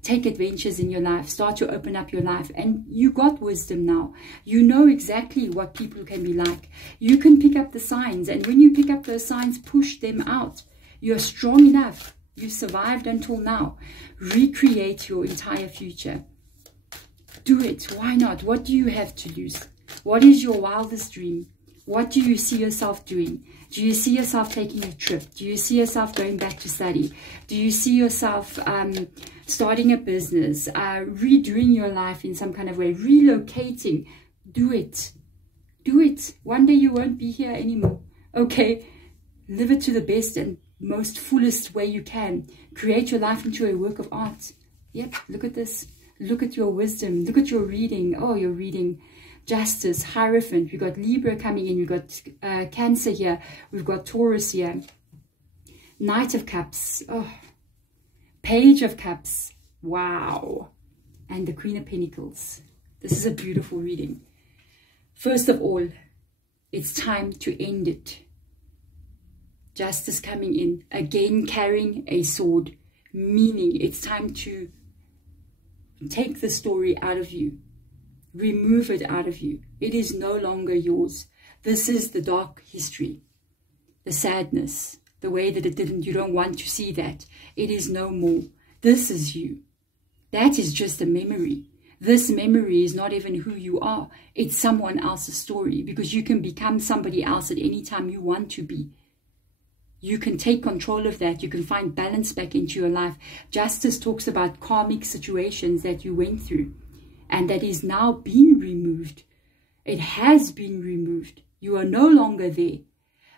Take adventures in your life. Start to open up your life. And you got wisdom now. You know exactly what people can be like. You can pick up the signs. And when you pick up those signs, push them out. You're strong enough. You've survived until now. Recreate your entire future. Do it. Why not? What do you have to lose? What is your wildest dream? What do you see yourself doing? Do you see yourself taking a trip? Do you see yourself going back to study? Do you see yourself starting a business, redoing your life in some kind of way, relocating? Do it. Do it. One day you won't be here anymore. Okay? Live it to the best and most fullest way you can. Create your life into a work of art. Yep, look at this. Look at your wisdom. Look at your reading. Oh, you're reading Justice, Hierophant. We've got Libra coming in. We've got Cancer here. We've got Taurus here. Knight of Cups. Oh, Page of Cups. Wow. And the Queen of Pentacles. This is a beautiful reading. First of all, it's time to end it. Justice coming in. Again, carrying a sword. Meaning it's time to take the story out of you. Remove it out of you. It is no longer yours. This is the dark history. The sadness. The way that it didn't. You don't want to see that. It is no more. This is you. That is just a memory. This memory is not even who you are. It's someone else's story. Because you can become somebody else at any time you want to be. You can take control of that. You can find balance back into your life. Justice talks about karmic situations that you went through. And that is now being removed. It has been removed. You are no longer there.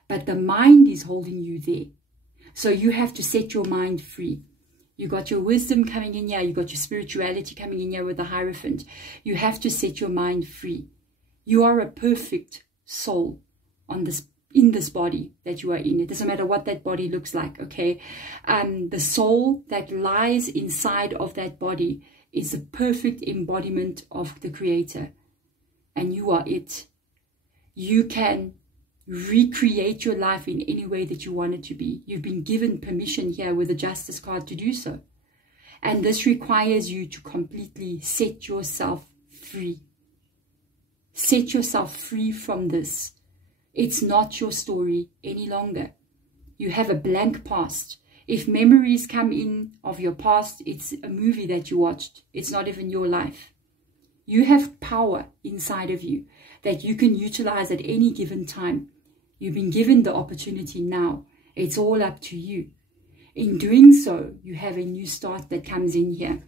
But the mind is holding you there. So you have to set your mind free. You got your wisdom coming in here. You got your spirituality coming in here with the Hierophant. You have to set your mind free. You are a perfect soul on this in this body that you are in. It doesn't matter what that body looks like, okay? The soul that lies inside of that body is a perfect embodiment of the Creator. And you are it. You can recreate your life in any way that you want it to be. You've been given permission here with the Justice card to do so. And this requires you to completely set yourself free. Set yourself free from this. It's not your story any longer. You have a blank past. If memories come in of your past, it's a movie that you watched. It's not even your life. You have power inside of you that you can utilize at any given time. You've been given the opportunity now. It's all up to you. In doing so, you have a new start that comes in here.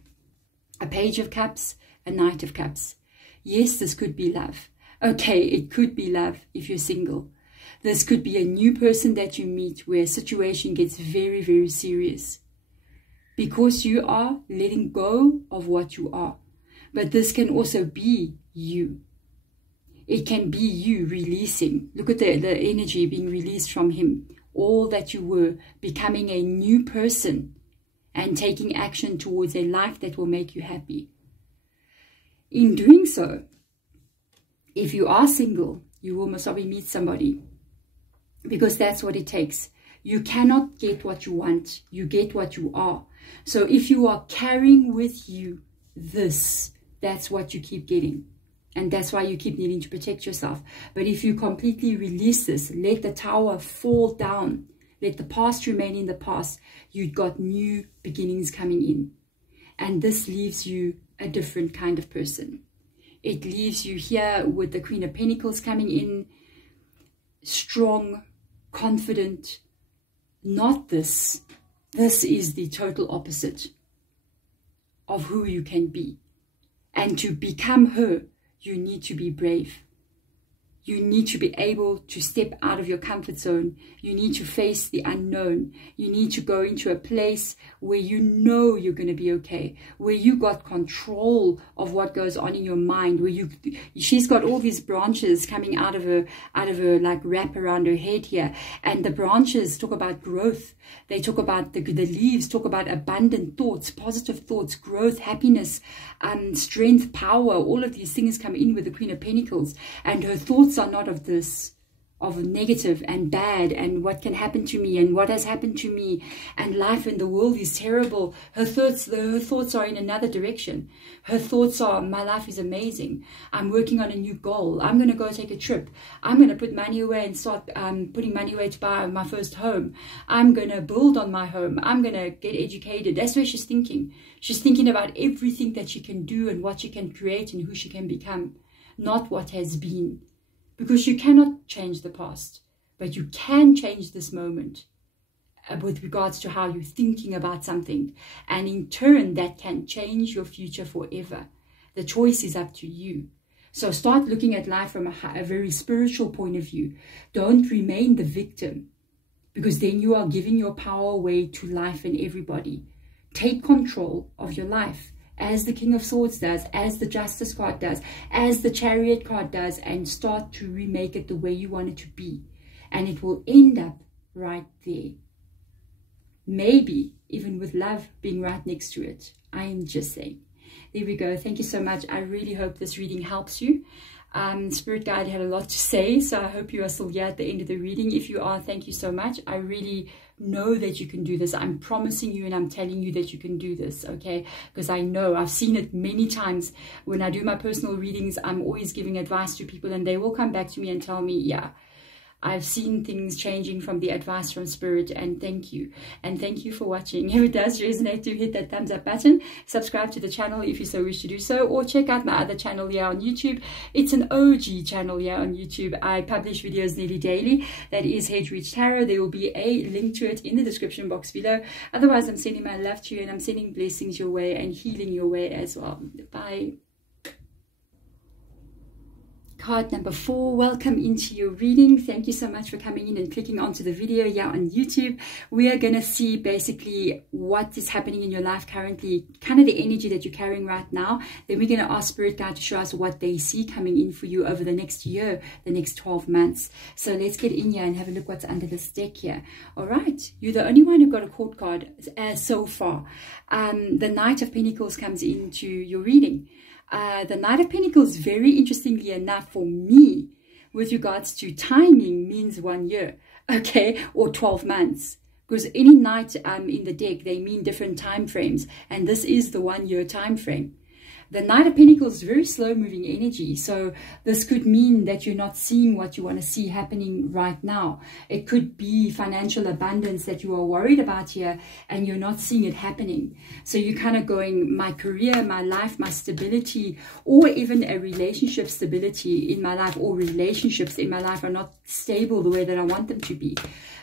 A Page of Cups, a Knight of Cups. Yes, this could be love. Okay, it could be love if you're single. This could be a new person that you meet where a situation gets very, very serious. Because you are letting go of what you are. But this can also be you. It can be you releasing. Look at the energy being released from him. All that you were, becoming a new person and taking action towards a life that will make you happy. In doing so, if you are single, you will most probably meet somebody. Because that's what it takes. You cannot get what you want. You get what you are. So if you are carrying with you this, that's what you keep getting. And that's why you keep needing to protect yourself. But if you completely release this, let the tower fall down, let the past remain in the past, you've got new beginnings coming in. And this leaves you a different kind of person. It leaves you here with the Queen of Pentacles coming in, strong, confident. Not this. This is the total opposite of who you can be. And to become her, you need to be brave. You need to be able to step out of your comfort zone. You need to face the unknown. You need to go into a place where you know you're going to be okay, where you got control of what goes on in your mind, where she's got all these branches coming out of her like wrap around her head here. And the branches talk about growth. They talk about the leaves, talk about abundant thoughts, positive thoughts, growth, happiness, strength, power. All of these things come in with the Queen of Pentacles. And her thoughts are not of negative and bad and what can happen to me and what has happened to me and life in the world is terrible. Her thoughts are in another direction. Her thoughts are, my life is amazing. I'm working on a new goal. I'm going to go take a trip. I'm going to put money away and start putting money away to buy my first home. I'm going to build on my home. I'm going to get educated. That's where she's thinking. She's thinking about everything that she can do and what she can create and who she can become, not what has been. Because you cannot change the past, but you can change this moment with regards to how you're thinking about something. And in turn, that can change your future forever. The choice is up to you. So start looking at life from a very spiritual point of view. Don't remain the victim, because then you are giving your power away to life and everybody. Take control of your life, as the King of Swords does, as the Justice card does, as the Chariot card does, and start to remake it the way you want it to be. And it will end up right there. Maybe even with love being right next to it. I am just saying. There we go. Thank you so much. I really hope this reading helps you. Spirit Guide had a lot to say, so I hope you are still here at the end of the reading. If you are, thank you so much. I really know that you can do this. I'm promising you and I'm telling you that you can do this, okay? Because I know, I've seen it many times. When I do my personal readings, I'm always giving advice to people and they will come back to me and tell me, yeah, I've seen things changing from the advice from Spirit, and thank you. And thank you for watching. If it does resonate, do hit that thumbs up button. Subscribe to the channel if you so wish to do so, or check out my other channel here on YouTube. It's an OG channel here on YouTube. I publish videos nearly daily. That is Hedgeridge Tarot. There will be a link to it in the description box below. Otherwise, I'm sending my love to you and I'm sending blessings your way and healing your way as well. Bye. Card number 4, welcome into your reading. Thank you so much for coming in and clicking onto the video here on YouTube. We are going to see basically what is happening in your life currently, kind of the energy that you're carrying right now. Then we're going to ask Spirit Guide to show us what they see coming in for you over the next year, the next 12 months. So let's get in here and have a look what's under this deck here. All right, you're the only one who got a court card so far. The Knight of Pentacles comes into your reading. The Knight of Pentacles, very interestingly enough for me, with regards to timing, means 1 year, okay, or 12 months. Because any knight in the deck, they mean different time frames, and this is the 1 year time frame. The Knight of Pentacles is very slow-moving energy, so this could mean that you're not seeing what you want to see happening right now. It could be financial abundance that you are worried about here, and you're not seeing it happening. So you're kind of going, my career, my life, my stability, or even a relationship stability in my life, or relationships in my life are not stable the way that I want them to be.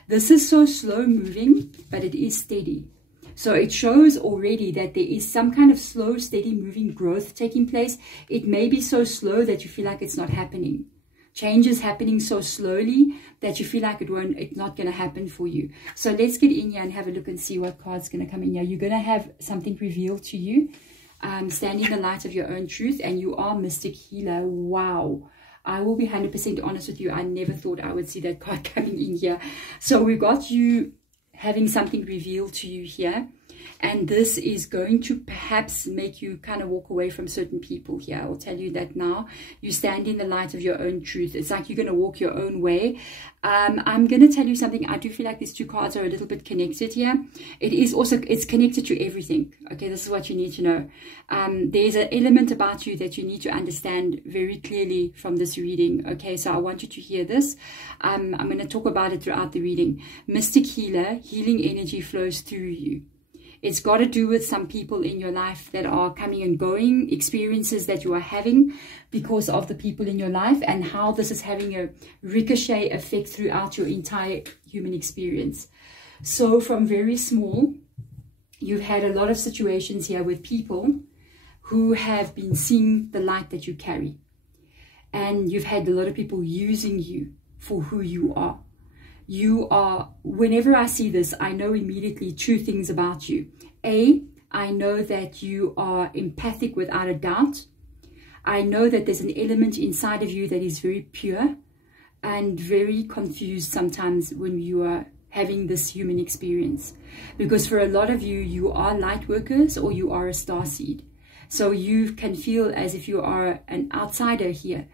This is so slow-moving, but it is steady. So it shows already that there is some kind of slow, steady moving growth taking place. It may be so slow that you feel like it's not happening. Change is happening so slowly that you feel like it's not going to happen for you. So let's get in here and have a look and see what card's going to come in here. You're going to have something revealed to you. Stand in the light of your own truth, and you are Mystic Healer. Wow. I will be 100% honest with you. I never thought I would see that card coming in here. So we got you having something revealed to you here, and this is going to perhaps make you kind of walk away from certain people here. I'll tell you that now. You stand in the light of your own truth. It's like you're going to walk your own way. I'm going to tell you something. I do feel like these two cards are a little bit connected here. It's connected to everything. Okay, this is what you need to know. There's an element about you that you need to understand very clearly from this reading. Okay, so I want you to hear this. I'm going to talk about it throughout the reading. Mystic Healer, healing energy flows through you. It's got to do with some people in your life that are coming and going, experiences that you are having because of the people in your life, and how this is having a ricochet effect throughout your entire human experience. So from very small, you've had a lot of situations here with people who have been seeing the light that you carry. and you've had a lot of people using you for who you are. You are, whenever I see this, I know immediately two things about you. A, I know that you are empathic without a doubt. I know that there's an element inside of you that is very pure and very confused sometimes when you are having this human experience. Because for a lot of you, you are light workers or you are a starseed. So you can feel as if you are an outsider here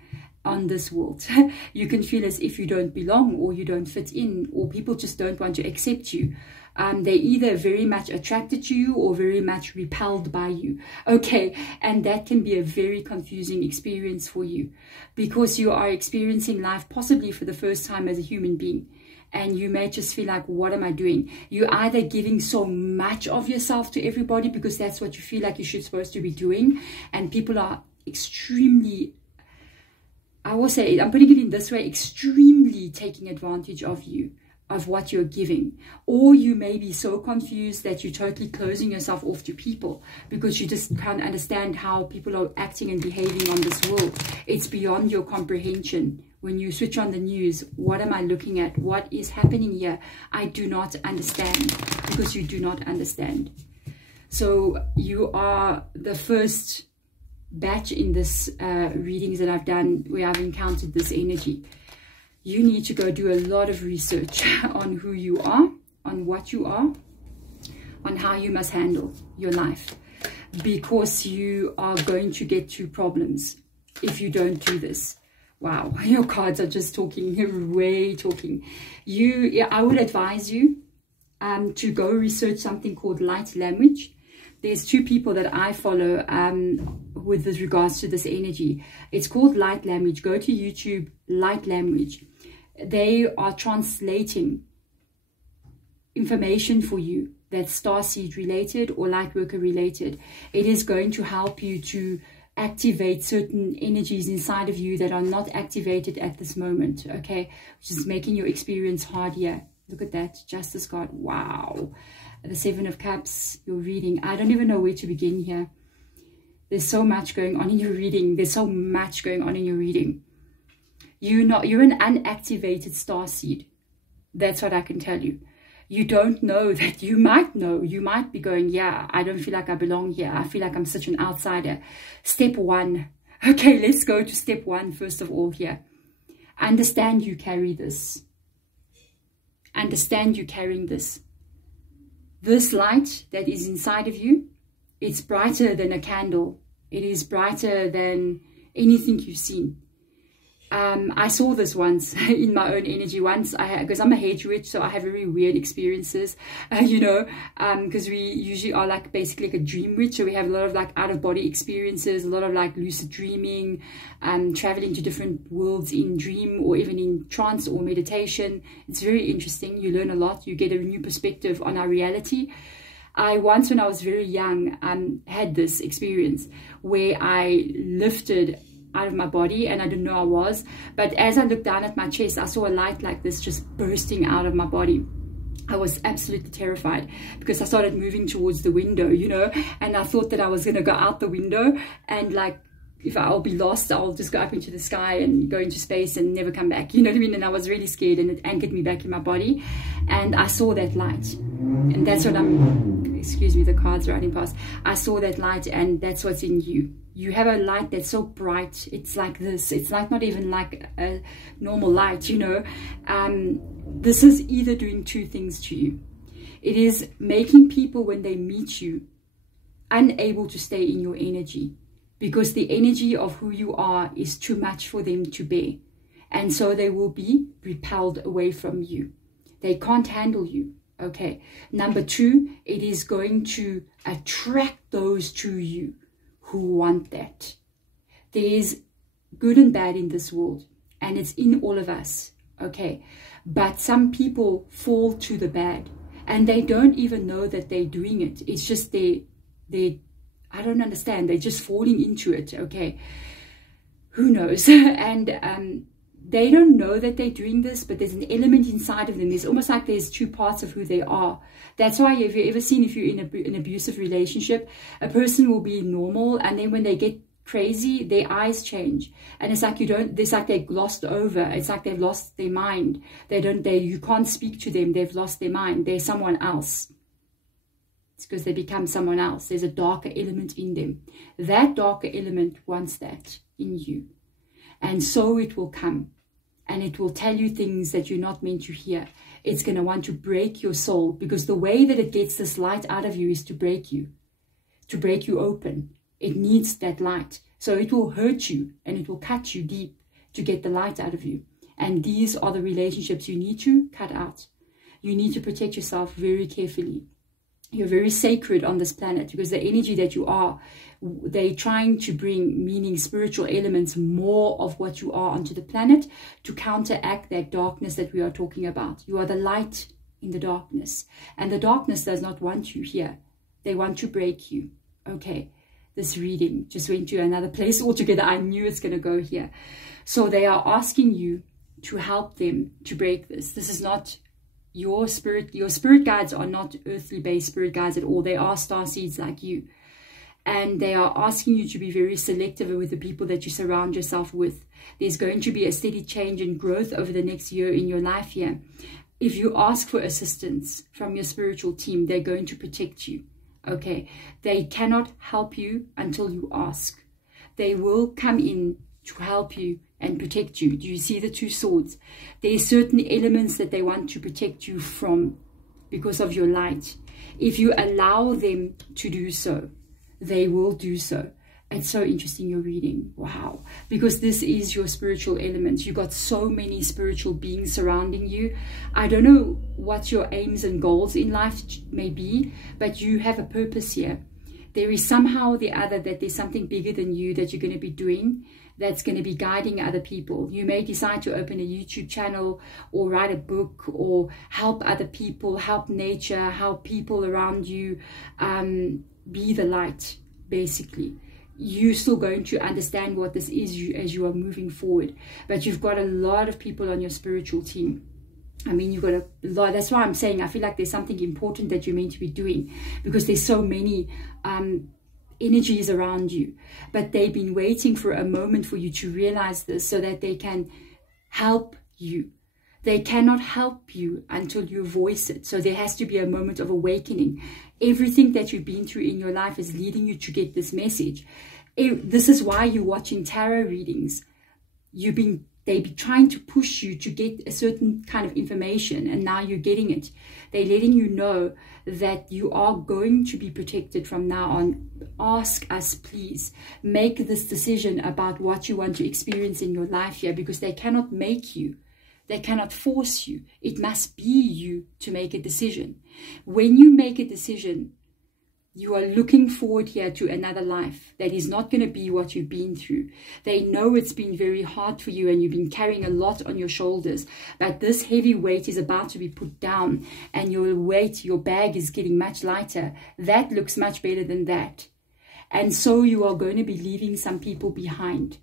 on this world. You can feel as if you don't belong or you don't fit in, or people just don't want to accept you. They're either very much attracted to you or very much repelled by you. Okay, and that can be a very confusing experience for you, because you are experiencing life possibly for the first time as a human being. And you may just feel like, what am I doing? You're either giving so much of yourself to everybody because that's what you feel like you're supposed to be doing. And people are extremely, I will say, I'm putting it in this way, extremely taking advantage of you, of what you're giving. Or you may be so confused that you're totally closing yourself off to people because you just can't understand how people are acting and behaving on this world. It's beyond your comprehension. When you switch on the news, what am I looking at? What is happening here? I do not understand, because you do not understand. So you are the first batch in this readings that I've done where I've encountered this energy. You need to go do a lot of research on who you are, on what you are, on how you must handle your life, because you are going to get to problems if you don't do this. Wow, your cards are just talking, way talking. I would advise you to go research something called light language. There's two people that I follow with regards to this energy. It's called light language. Go to YouTube, light language. They are translating information for you that's starseed related or light worker related. It is going to help you to activate certain energies inside of you that are not activated at this moment, okay? Which is making your experience hard here. Look at that, Justice card. Wow. The Seven of Cups, your reading. I don't even know where to begin here. There's so much going on in your reading. There's so much going on in your reading. You're an unactivated starseed. That's what I can tell you. You don't know that. You might know. You might be going, yeah, I don't feel like I belong here. I feel like I'm such an outsider. Step one. Okay, let's go to step one first of all here. Understand you carry this. Understand you carrying this. This light that is inside of you, it's brighter than a candle. It is brighter than anything you've seen. I saw this once in my own energy once, because I'm a hedge witch, so I have very weird experiences, you know, because we usually are like basically like a dream witch, so we have a lot of like out of body experiences, a lot of like lucid dreaming, traveling to different worlds in dream or even in trance or meditation. It's very interesting. You learn a lot. You get a new perspective on our reality. I once, when I was very young, had this experience where I lifted out of my body and I didn't know I was, but as I looked down at my chest, I saw a light like this just bursting out of my body. I was absolutely terrified because I started moving towards the window, you know, and I thought that I was going to go out the window and like, if I'll be lost, I'll just go up into the sky and go into space and never come back, you know what I mean? And I was really scared, and it anchored me back in my body, and I saw that light, and that's what excuse me, the cards are running past. I saw that light, and that's what's in you. You have a light that's so bright. It's like this. It's like not even like a normal light, you know. This is either doing two things to you. It is making people, when they meet you, unable to stay in your energy, because the energy of who you are is too much for them to bear. And so they will be repelled away from you. They can't handle you. Okay. Number two, it is going to attract those to you who want that. There is good and bad in this world, and it's in all of us. Okay. But some people fall to the bad, and they don't even know that they're doing it. It's just I don't understand. They're just falling into it. Okay. Who knows? And they don't know that they're doing this, but there's an element inside of them. It's almost like there's two parts of who they are. That's why, if you've ever seen, if you're in an abusive relationship, a person will be normal, and then when they get crazy, their eyes change, and it's like it's like they've glossed over. It's like they've lost their mind. You can't speak to them. They've lost their mind. They're someone else. It's because they become someone else. There's a darker element in them. That darker element wants that in you, and so it will come, and it will tell you things that you're not meant to hear. It's going to want to break your soul, because the way that it gets this light out of you is to break you open. It needs that light. So it will hurt you and it will cut you deep to get the light out of you. And these are the relationships you need to cut out. You need to protect yourself very carefully. You're very sacred on this planet, because the energy that you are, they're trying to bring, meaning spiritual elements, more of what you are onto the planet to counteract that darkness that we are talking about. You are the light in the darkness, and the darkness does not want you here. They want to break you. Okay, this reading just went to another place altogether. I knew it's going to go here. So they are asking you to help them to break this. This is not your spirit guides are not earthly based spirit guides at all. They are star seeds like you, and they are asking you to be very selective with the people that you surround yourself with. There's going to be a steady change and growth over the next year in your life here. If you ask for assistance from your spiritual team, they're going to protect you. Okay, they cannot help you until you ask. They will come in to help you and protect you. Do you see the two swords? There are certain elements that they want to protect you from because of your light. If you allow them to do so, they will do so. It's so interesting, your reading. Wow. Because this is your spiritual element. You got so many spiritual beings surrounding you. I don't know what your aims and goals in life may be, but you have a purpose here. There is somehow or the other that there's something bigger than you that you're going to be doing, that's going to be guiding other people. You may decide to open a YouTube channel or write a book or help other people, help nature, help people around you, be the light, basically. You're still going to understand what this is as you are moving forward. But you've got a lot of people on your spiritual team. I mean, you've got a lot. That's why I'm saying I feel like there's something important that you're meant to be doing, because there's so many energies around you. But they've been waiting for a moment for you to realize this so that they can help you. They cannot help you until you voice it. So there has to be a moment of awakening. Everything that you've been through in your life is leading you to get this message. This is why you're watching tarot readings. They've been trying to push you to get a certain kind of information, and now you're getting it. They're letting you know that you are going to be protected from now on. Ask us, please. Make this decision about what you want to experience in your life here, because they cannot make you. They cannot force you. It must be you to make a decision. When you make a decision, you are looking forward here to another life that is not going to be what you've been through. They know it's been very hard for you and you've been carrying a lot on your shoulders. But this heavy weight is about to be put down, and your weight, your bag is getting much lighter. That looks much better than that. And so you are going to be leaving some people behind,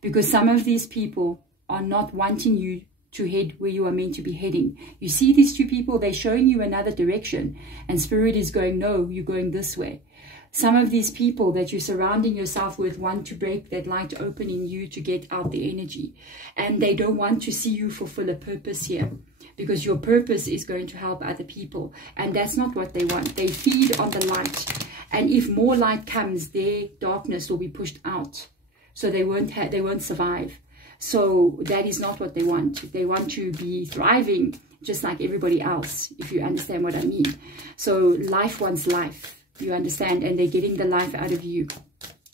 because some of these people are not wanting you to head where you are meant to be heading. You see these two people, they're showing you another direction, and Spirit is going, no, you're going this way. Some of these people that you're surrounding yourself with want to break that light open in you to get out the energy, and they don't want to see you fulfill a purpose here, because your purpose is going to help other people, and that's not what they want. They feed on the light, and if more light comes, their darkness will be pushed out, so they won't survive. So that is not what they want. They want to be thriving just like everybody else, if you understand what I mean. So life wants life, you understand, and they're getting the life out of you.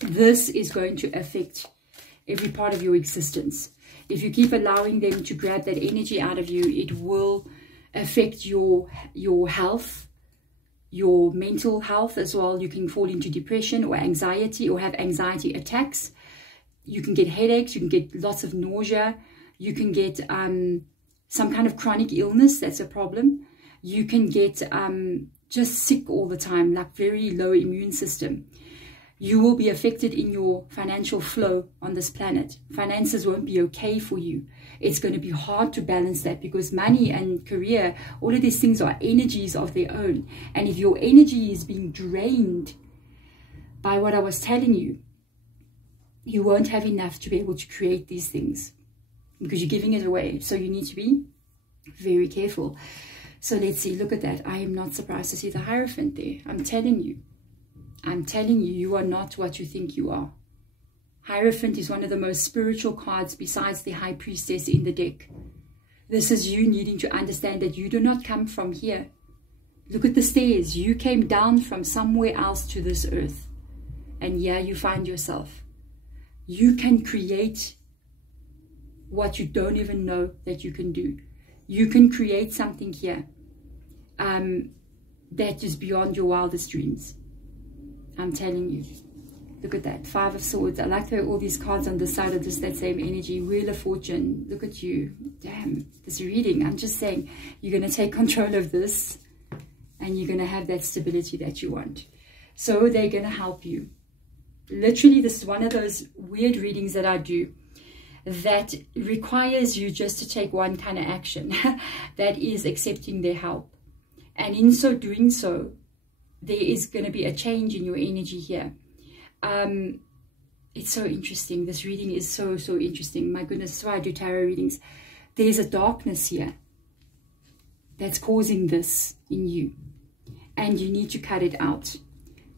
This is going to affect every part of your existence. If you keep allowing them to grab that energy out of you, it will affect your health, your mental health as well. You can fall into depression or anxiety, or have anxiety attacks. You can get headaches, you can get lots of nausea, you can get some kind of chronic illness, that's a problem. You can get just sick all the time, like very low immune system. You will be affected in your financial flow on this planet. Finances won't be okay for you. It's going to be hard to balance that, because money and career, all of these things are energies of their own. And if your energy is being drained by what I was telling you, you won't have enough to be able to create these things because you're giving it away. So you need to be very careful. So let's see, look at that. I am not surprised to see the Hierophant there. I'm telling you, you are not what you think you are. Hierophant is one of the most spiritual cards besides the High Priestess in the deck. This is you needing to understand that you do not come from here. Look at the stairs. You came down from somewhere else to this earth. And here you find yourself. You can create what you don't even know that you can do. You can create something here that is beyond your wildest dreams. I'm telling you. Look at that. 5 of Swords. I like to have all these cards on the side of just that same energy. Wheel of Fortune. Look at you. Damn. This reading. I'm just saying, you're going to take control of this. And you're going to have that stability that you want. So they're going to help you. Literally, this is one of those weird readings that I do that requires you just to take one kind of action. That is accepting their help. And in so doing so, there is going to be a change in your energy here. It's so interesting. This reading is so interesting. My goodness, that's why I do tarot readings. There's a darkness here that's causing this in you. And you need to cut it out.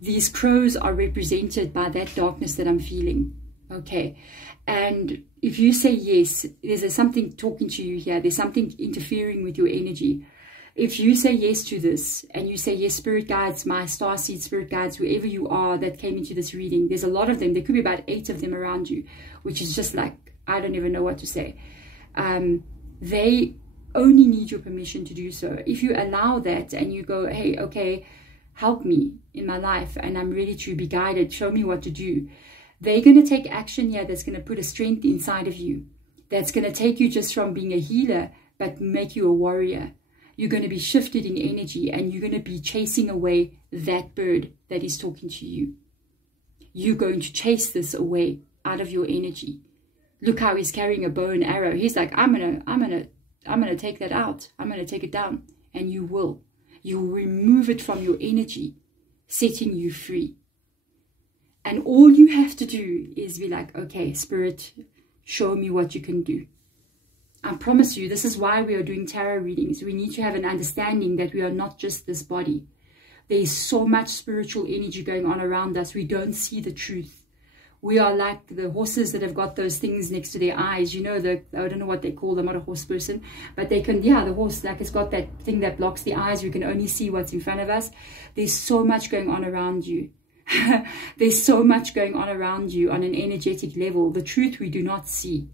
These crows are represented by that darkness that I'm feeling. Okay. And if you say yes, there's something talking to you here. There's something interfering with your energy. If you say yes to this, and you say yes, spirit guides, my starseed spirit guides, whoever you are that came into this reading, there's a lot of them. There could be about 8 of them around you, which is just like, I don't even know what to say. They only need your permission to do so. If you allow that and you go, hey, okay, help me in my life and I'm ready to be guided, show me what to do. They're going to take action here that's going to put a strength inside of you. That's going to take you just from being a healer, but make you a warrior. You're going to be shifted in energy and you're going to be chasing away that bird that is talking to you. You're going to chase this away out of your energy. Look how he's carrying a bow and arrow. He's like, I'm going to take that out. I'm going to take it down. And you will. You will remove it from your energy, setting you free. And all you have to do is be like, okay, Spirit, show me what you can do. I promise you, this is why we are doing tarot readings. We need to have an understanding that we are not just this body. There is so much spiritual energy going on around us. We don't see the truth. We are like the horses that have got those things next to their eyes. You know, I don't know what they call them. I'm not a horse person. But they can, yeah, the horse, like it's got that thing that blocks the eyes. We can only see what's in front of us. There's so much going on around you. There's so much going on around you on an energetic level. The truth we do not see.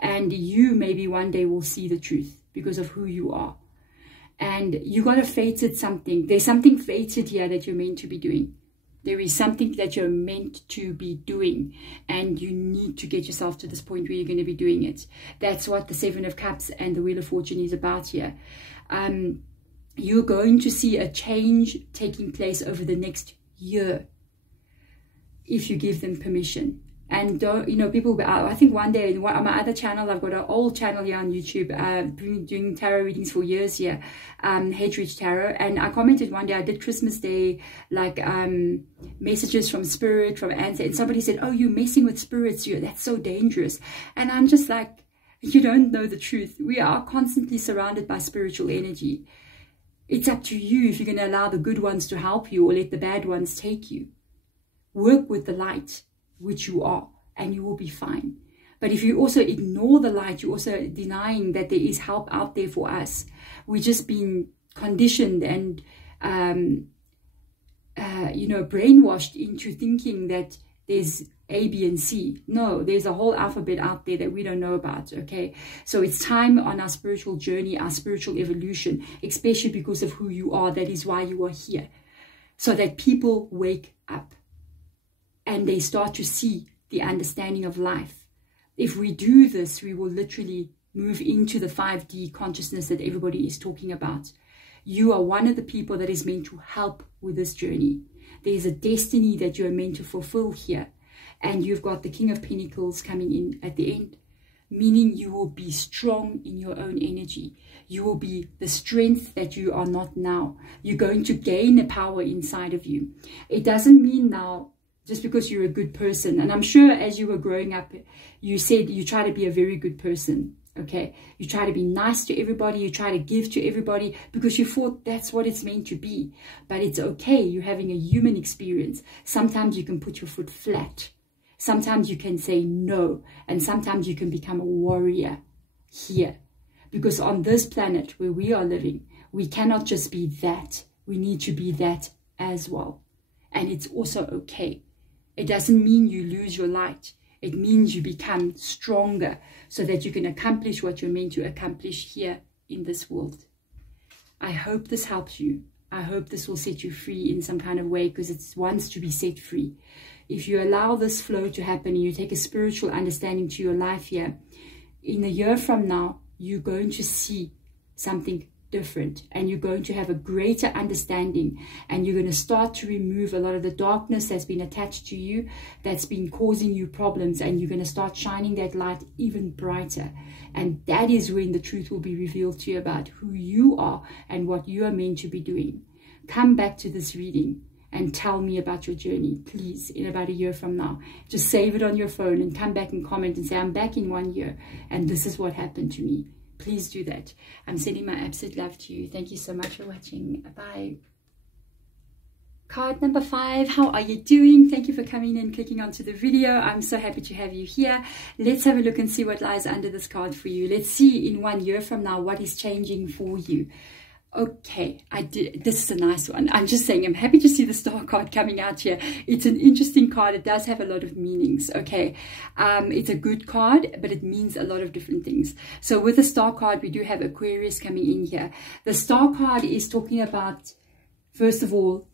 And you maybe one day will see the truth because of who you are. And you got a fated something. There's something fated here that you're meant to be doing. There is something that you're meant to be doing. And you need to get yourself to this point where you're going to be doing it. That's what the 7 of Cups and the Wheel of Fortune is about here. You're going to see a change taking place over the next year if you give them permission. And don't, you know, people, I think one day on my other channel, I've got an old channel here on YouTube, doing tarot readings for years here, Hedgeridge Tarot. And I commented one day, I did Christmas Day, like messages from spirit, from ancestors. And somebody said, oh, you're messing with spirits, that's so dangerous. And I'm just like, you don't know the truth. We are constantly surrounded by spiritual energy. It's up to you if you're going to allow the good ones to help you or let the bad ones take you. Work with the light, which you are, and you will be fine. But if you also ignore the light, you're also denying that there is help out there for us. We're just being conditioned and, you know, brainwashed into thinking that there's A, B, and C. No, there's a whole alphabet out there that we don't know about, okay? So it's time on our spiritual journey, our spiritual evolution, especially because of who you are. That is why you are here. So that people wake up. And they start to see the understanding of life. If we do this, we will literally move into the 5D consciousness that everybody is talking about. You are one of the people that is meant to help with this journey. There is a destiny that you are meant to fulfill here. And you've got the King of Pentacles coming in at the end. Meaning you will be strong in your own energy. You will be the strength that you are not now. You're going to gain a power inside of you. It doesn't mean now just because you're a good person. And I'm sure as you were growing up, you said you try to be a very good person. Okay, you try to be nice to everybody, you try to give to everybody because you thought that's what it's meant to be. But it's okay, you're having a human experience. Sometimes you can put your foot flat. Sometimes you can say no. And sometimes you can become a warrior here. Because on this planet where we are living, we cannot just be that. We need to be that as well. And it's also okay. It doesn't mean you lose your light. It means you become stronger so that you can accomplish what you're meant to accomplish here in this world. I hope this helps you. I hope this will set you free in some kind of way, because it wants to be set free. If you allow this flow to happen and you take a spiritual understanding to your life here, in a year from now, you're going to see something different, and you're going to have a greater understanding, and you're going to start to remove a lot of the darkness that's been attached to you, that's been causing you problems, and you're going to start shining that light even brighter. And that is when the truth will be revealed to you about who you are and what you are meant to be doing. Come back to this reading and tell me about your journey, please, in about a year from now. Just save it on your phone and come back and comment and say, I'm back in 1 year and this is what happened to me. Please do that. I'm sending my absolute love to you. Thank you so much for watching. Bye. Card number 5, how are you doing? Thank you for coming and clicking onto the video. I'm so happy to have you here. Let's have a look and see what lies under this card for you. Let's see in 1 year from now what is changing for you. Okay, this is a nice one. I'm just saying, I'm happy to see the star card coming out here. It's an interesting card. It does have a lot of meanings. Okay, it's a good card, but it means a lot of different things. So with the star card, we do have Aquarius coming in here. The star card is talking about, first of all,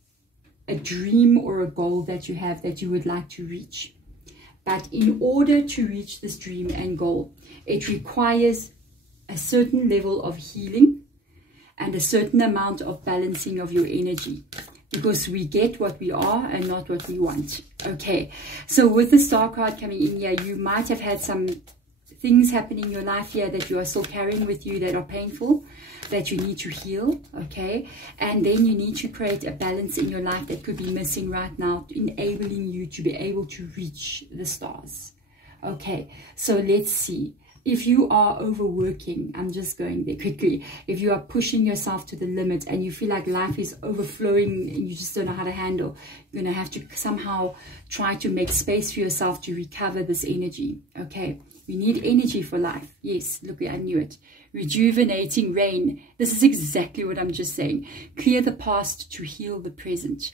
a dream or a goal that you have that you would like to reach. But in order to reach this dream and goal, it requires a certain level of healing and a certain amount of balancing of your energy, because we get what we are and not what we want. Okay, so with the star card coming in here, you might have had some things happening in your life here that you are still carrying with you that are painful, that you need to heal. Okay, and then you need to create a balance in your life that could be missing right now, enabling you to be able to reach the stars. Okay, so let's see. If you are overworking, I'm just going there quickly. If you are pushing yourself to the limit and you feel like life is overflowing and you just don't know how to handle, you're going to have to somehow try to make space for yourself to recover this energy. Okay, we need energy for life. Yes, look, I knew it. Rejuvenating rain. This is exactly what I'm just saying. Clear the past to heal the present.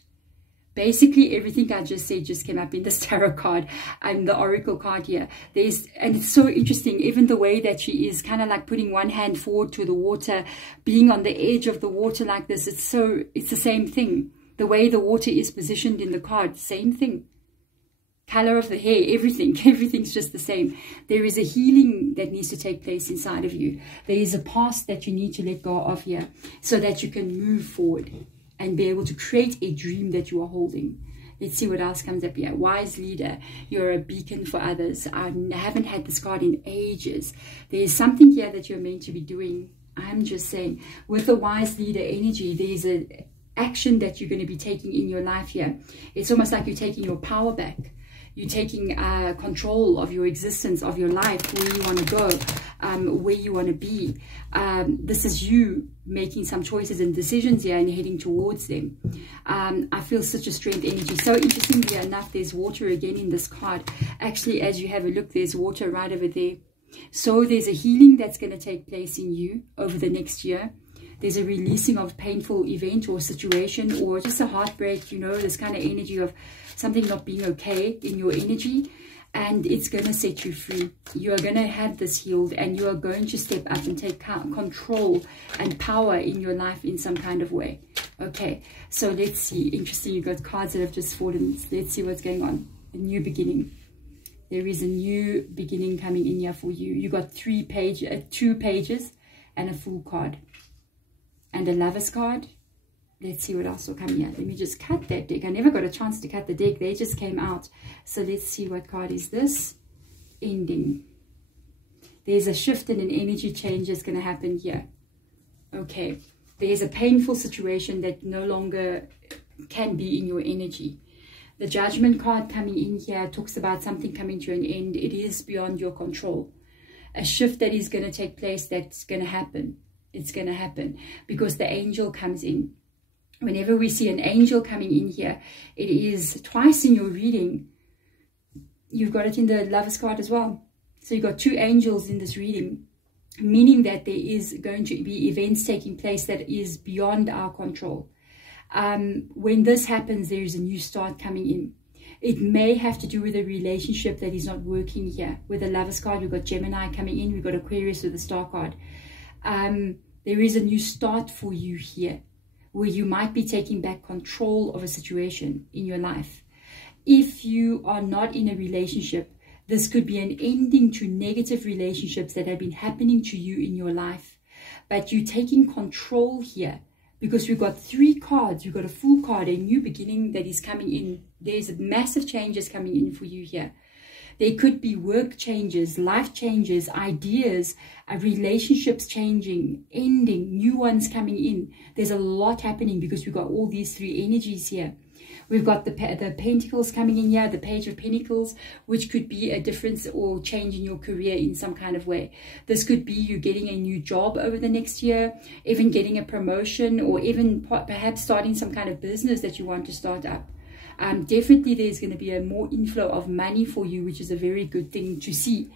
Basically, everything I just said just came up in this tarot card and the oracle card here. And it's so interesting, even the way that she is kind of like putting one hand forward to the water, being on the edge of the water like this. It's the same thing. The way the water is positioned in the card, same thing. Color of the hair, everything's just the same. There is a healing that needs to take place inside of you. There is a past that you need to let go of here so that you can move forward and be able to create a dream that you are holding. Let's see what else comes up here. Wise leader. You're a beacon for others. I haven't had this card in ages. There's something here that you're meant to be doing. I'm just saying, with the wise leader energy, there's an action that you're going to be taking in your life here. It's almost like you're taking your power back. You're taking control of your existence, of your life, where you want to go, where you want to be. This is you making some choices and decisions here and heading towards them. I feel such a strength energy. So interestingly enough, there's water again in this card. Actually, as you have a look, there's water right over there. So there's a healing that's going to take place in you over the next year. There's a releasing of painful event or situation, or just a heartbreak, you know, this kind of energy of something not being okay in your energy. And it's going to set you free. You are going to have this healed, and you are going to step up and take control and power in your life in some kind of way. Okay, so let's see. Interesting, you've got cards that have just fallen. Let's see what's going on. A new beginning. There is a new beginning coming in here for you. You got 2 pages and a Fool card. And a Lover's card. Let's see what else will come here. Let me just cut that deck. I never got a chance to cut the deck. They just came out. So let's see, what card is this? Ending. There's a shift and an energy change that's going to happen here. Okay. There's a painful situation that no longer can be in your energy. The Judgment card coming in here talks about something coming to an end. It is beyond your control. A shift that is going to take place, that's going to happen. It's going to happen because the angel comes in. Whenever we see an angel coming in here, it is twice in your reading. You've got it in the Lover's card as well. So you've got 2 angels in this reading, meaning that there is going to be events taking place that is beyond our control. When this happens, there is a new start coming in. It may have to do with a relationship that is not working here. With the Lover's card, we've got Gemini coming in. We've got Aquarius with the Star card. There is a new start for you here, where you might be taking back control of a situation in your life. If you are not in a relationship, this could be an ending to negative relationships that have been happening to you in your life. But you're taking control here because we've got 3 cards. We've got a Fool card, a new beginning that is coming in. There's massive changes coming in for you here. There could be work changes, life changes, ideas, relationships changing, ending, new ones coming in. There's a lot happening because we've got all these 3 energies here. We've got the Pentacles coming in here, the Page of Pentacles, which could be a difference or change in your career in some kind of way. This could be you getting a new job over the next year, even getting a promotion, or even perhaps starting some kind of business that you want to start up. Definitely there's going to be a more inflow of money for you, which is a very good thing to see.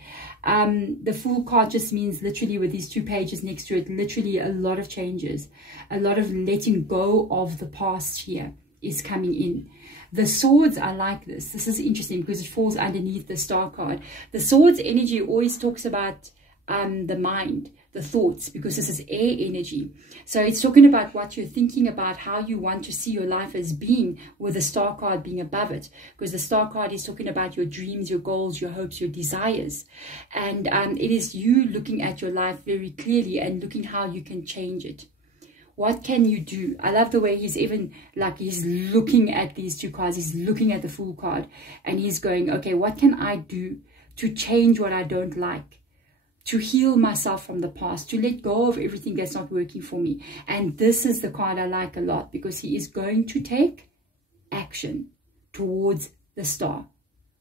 The Fool card just means literally with these 2 pages next to it, literally a lot of changes, a lot of letting go of the past here is coming in. The Swords are like this. This is interesting because it falls underneath the Star card. The Swords energy always talks about the mind, the thoughts, because this is air energy. So it's talking about what you're thinking about, how you want to see your life as being, with the Star card being above it, because the Star card is talking about your dreams, your goals, your hopes, your desires. And it is you looking at your life very clearly and looking how you can change it. What can you do? I love the way he's even like he's looking at these 2 cards. He's looking at the Fool card and he's going, okay, what can I do to change what I don't like? To heal myself from the past, to let go of everything that's not working for me. And this is the card I like a lot because he is going to take action towards the star,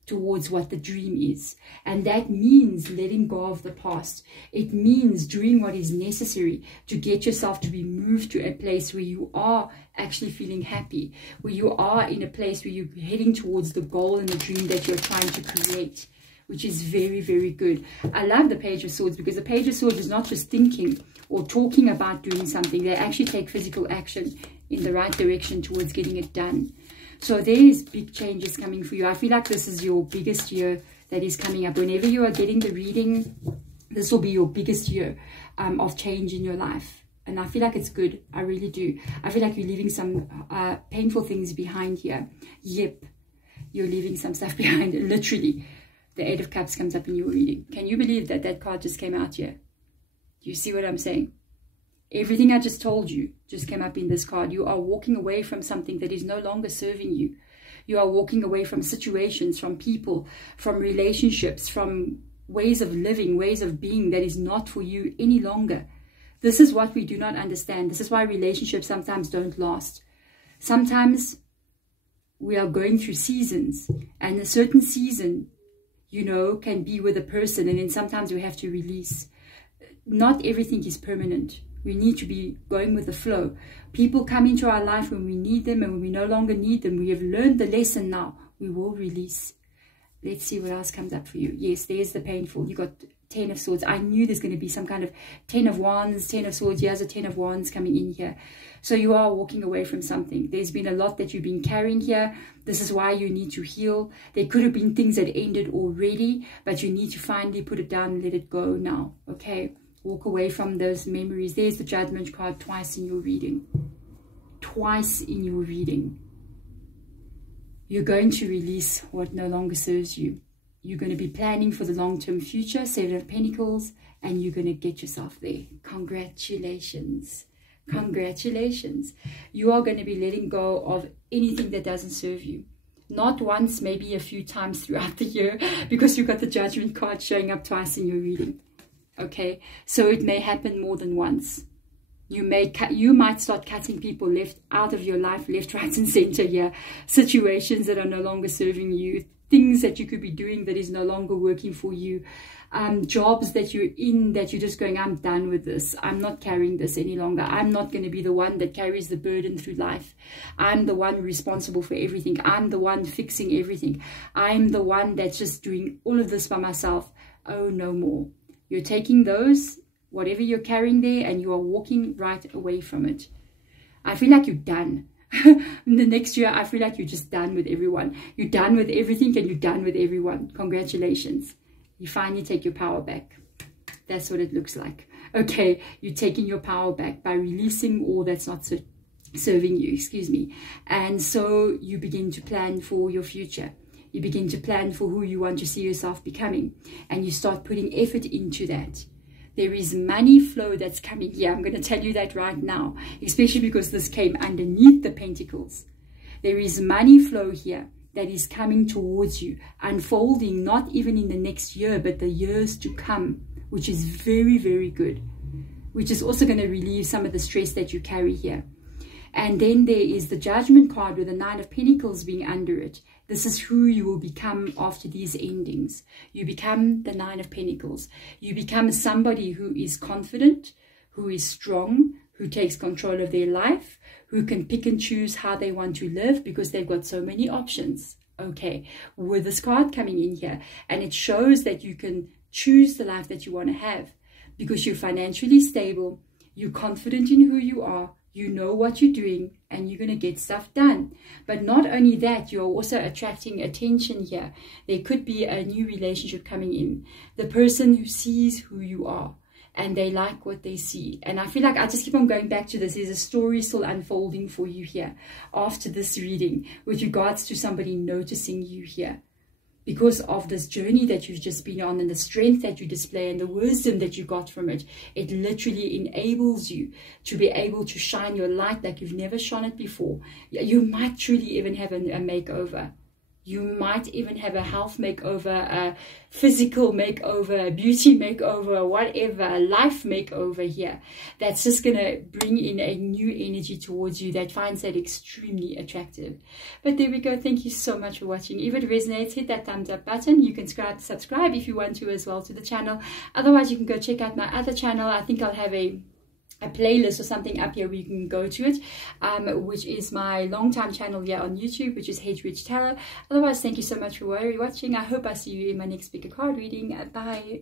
towards what the dream is. And that means letting go of the past. It means doing what is necessary to get yourself to be moved to a place where you are actually feeling happy, where you are in a place where you're heading towards the goal and the dream that you're trying to create, which is very, very good. I love the Page of Swords because the Page of Swords is not just thinking or talking about doing something. They actually take physical action in the right direction towards getting it done. So there is big changes coming for you. I feel like this is your biggest year that is coming up. Whenever you are getting the reading, this will be your biggest year of change in your life. And I feel like it's good. I really do. I feel like you're leaving some painful things behind here. Yep, you're leaving some stuff behind, literally. The 8 of Cups comes up in your reading. Can you believe that that card just came out here? Do you see what I'm saying? Everything I just told you just came up in this card. You are walking away from something that is no longer serving you. You are walking away from situations, from people, from relationships, from ways of living, ways of being that is not for you any longer. This is what we do not understand. This is why relationships sometimes don't last. Sometimes we are going through seasons, and a certain season, you know, can be with a person, and then sometimes we have to release. Not everything is permanent. We need to be going with the flow. People come into our life when we need them, and when we no longer need them, we have learned the lesson now. We will release. Let's see what else comes up for you. Yes, there's the painful. You got 10 of Swords. I knew there's going to be some kind of 10 of Wands, 10 of Swords. Here's a 10 of Wands coming in here. So you are walking away from something. There's been a lot that you've been carrying here. This is why you need to heal. There could have been things that ended already, but you need to finally put it down and let it go now. Okay? Walk away from those memories. There's the Judgment card twice in your reading. Twice in your reading. You're going to release what no longer serves you. You're going to be planning for the long-term future, 7 of Pentacles, and you're going to get yourself there. Congratulations. Congratulations. You are going to be letting go of anything that doesn't serve you. Not once, maybe a few times throughout the year, because you've got the Judgment card showing up twice in your reading. Okay, so it may happen more than once. You might start cutting people out of your life, left, right, and center here. Situations that are no longer serving you, things that you could be doing that is no longer working for you, jobs that you're in that you're just going, I'm done with this. I'm not carrying this any longer. I'm not going to be the one that carries the burden through life. I'm the one responsible for everything. I'm the one fixing everything. I'm the one that's just doing all of this by myself. Oh, no more. You're taking those, whatever you're carrying there, and you are walking right away from it. I feel like you're done. In the next year, I feel like you're just done with everyone. You're done with everything and you're done with everyone. Congratulations. You finally take your power back. That's what it looks like. Okay, you're taking your power back by releasing all that's not serving you, excuse me. And so you begin to plan for your future. You begin to plan for who you want to see yourself becoming. And you start putting effort into that. There is money flow that's coming here. I'm going to tell you that right now, especially because this came underneath the Pentacles. There is money flow here that is coming towards you, unfolding not even in the next year, but the years to come, which is very, very good, which is also going to relieve some of the stress that you carry here. And then there is the Judgment card with the 9 of Pentacles being under it. This is who you will become after these endings. You become the 9 of Pentacles. You become somebody who is confident, who is strong, who takes control of their life, who can pick and choose how they want to live because they've got so many options. Okay, with this card coming in here, and it shows that you can choose the life that you want to have because you're financially stable, you're confident in who you are, you know what you're doing, and you're going to get stuff done. But not only that, you're also attracting attention here. There could be a new relationship coming in. The person who sees who you are and they like what they see. And I feel like I just keep on going back to this. There's a story still unfolding for you here after this reading with regards to somebody noticing you here. Because of this journey that you've just been on and the strength that you display and the wisdom that you got from it, it literally enables you to be able to shine your light like you've never shone it before. You might truly even have a makeover. You might even have a health makeover, a physical makeover, a beauty makeover, whatever, a life makeover here. That's just going to bring in a new energy towards you that finds that extremely attractive. But there we go. Thank you so much for watching. If it resonates, hit that thumbs up button. You can subscribe if you want to as well to the channel. Otherwise, you can go check out my other channel. I think I'll have a playlist or something up here where you can go to it, which is my long-time channel here on YouTube, which is Hedge Rich Tarot. Otherwise, thank you so much for watching. I hope I see you in my next bigger card reading. Bye.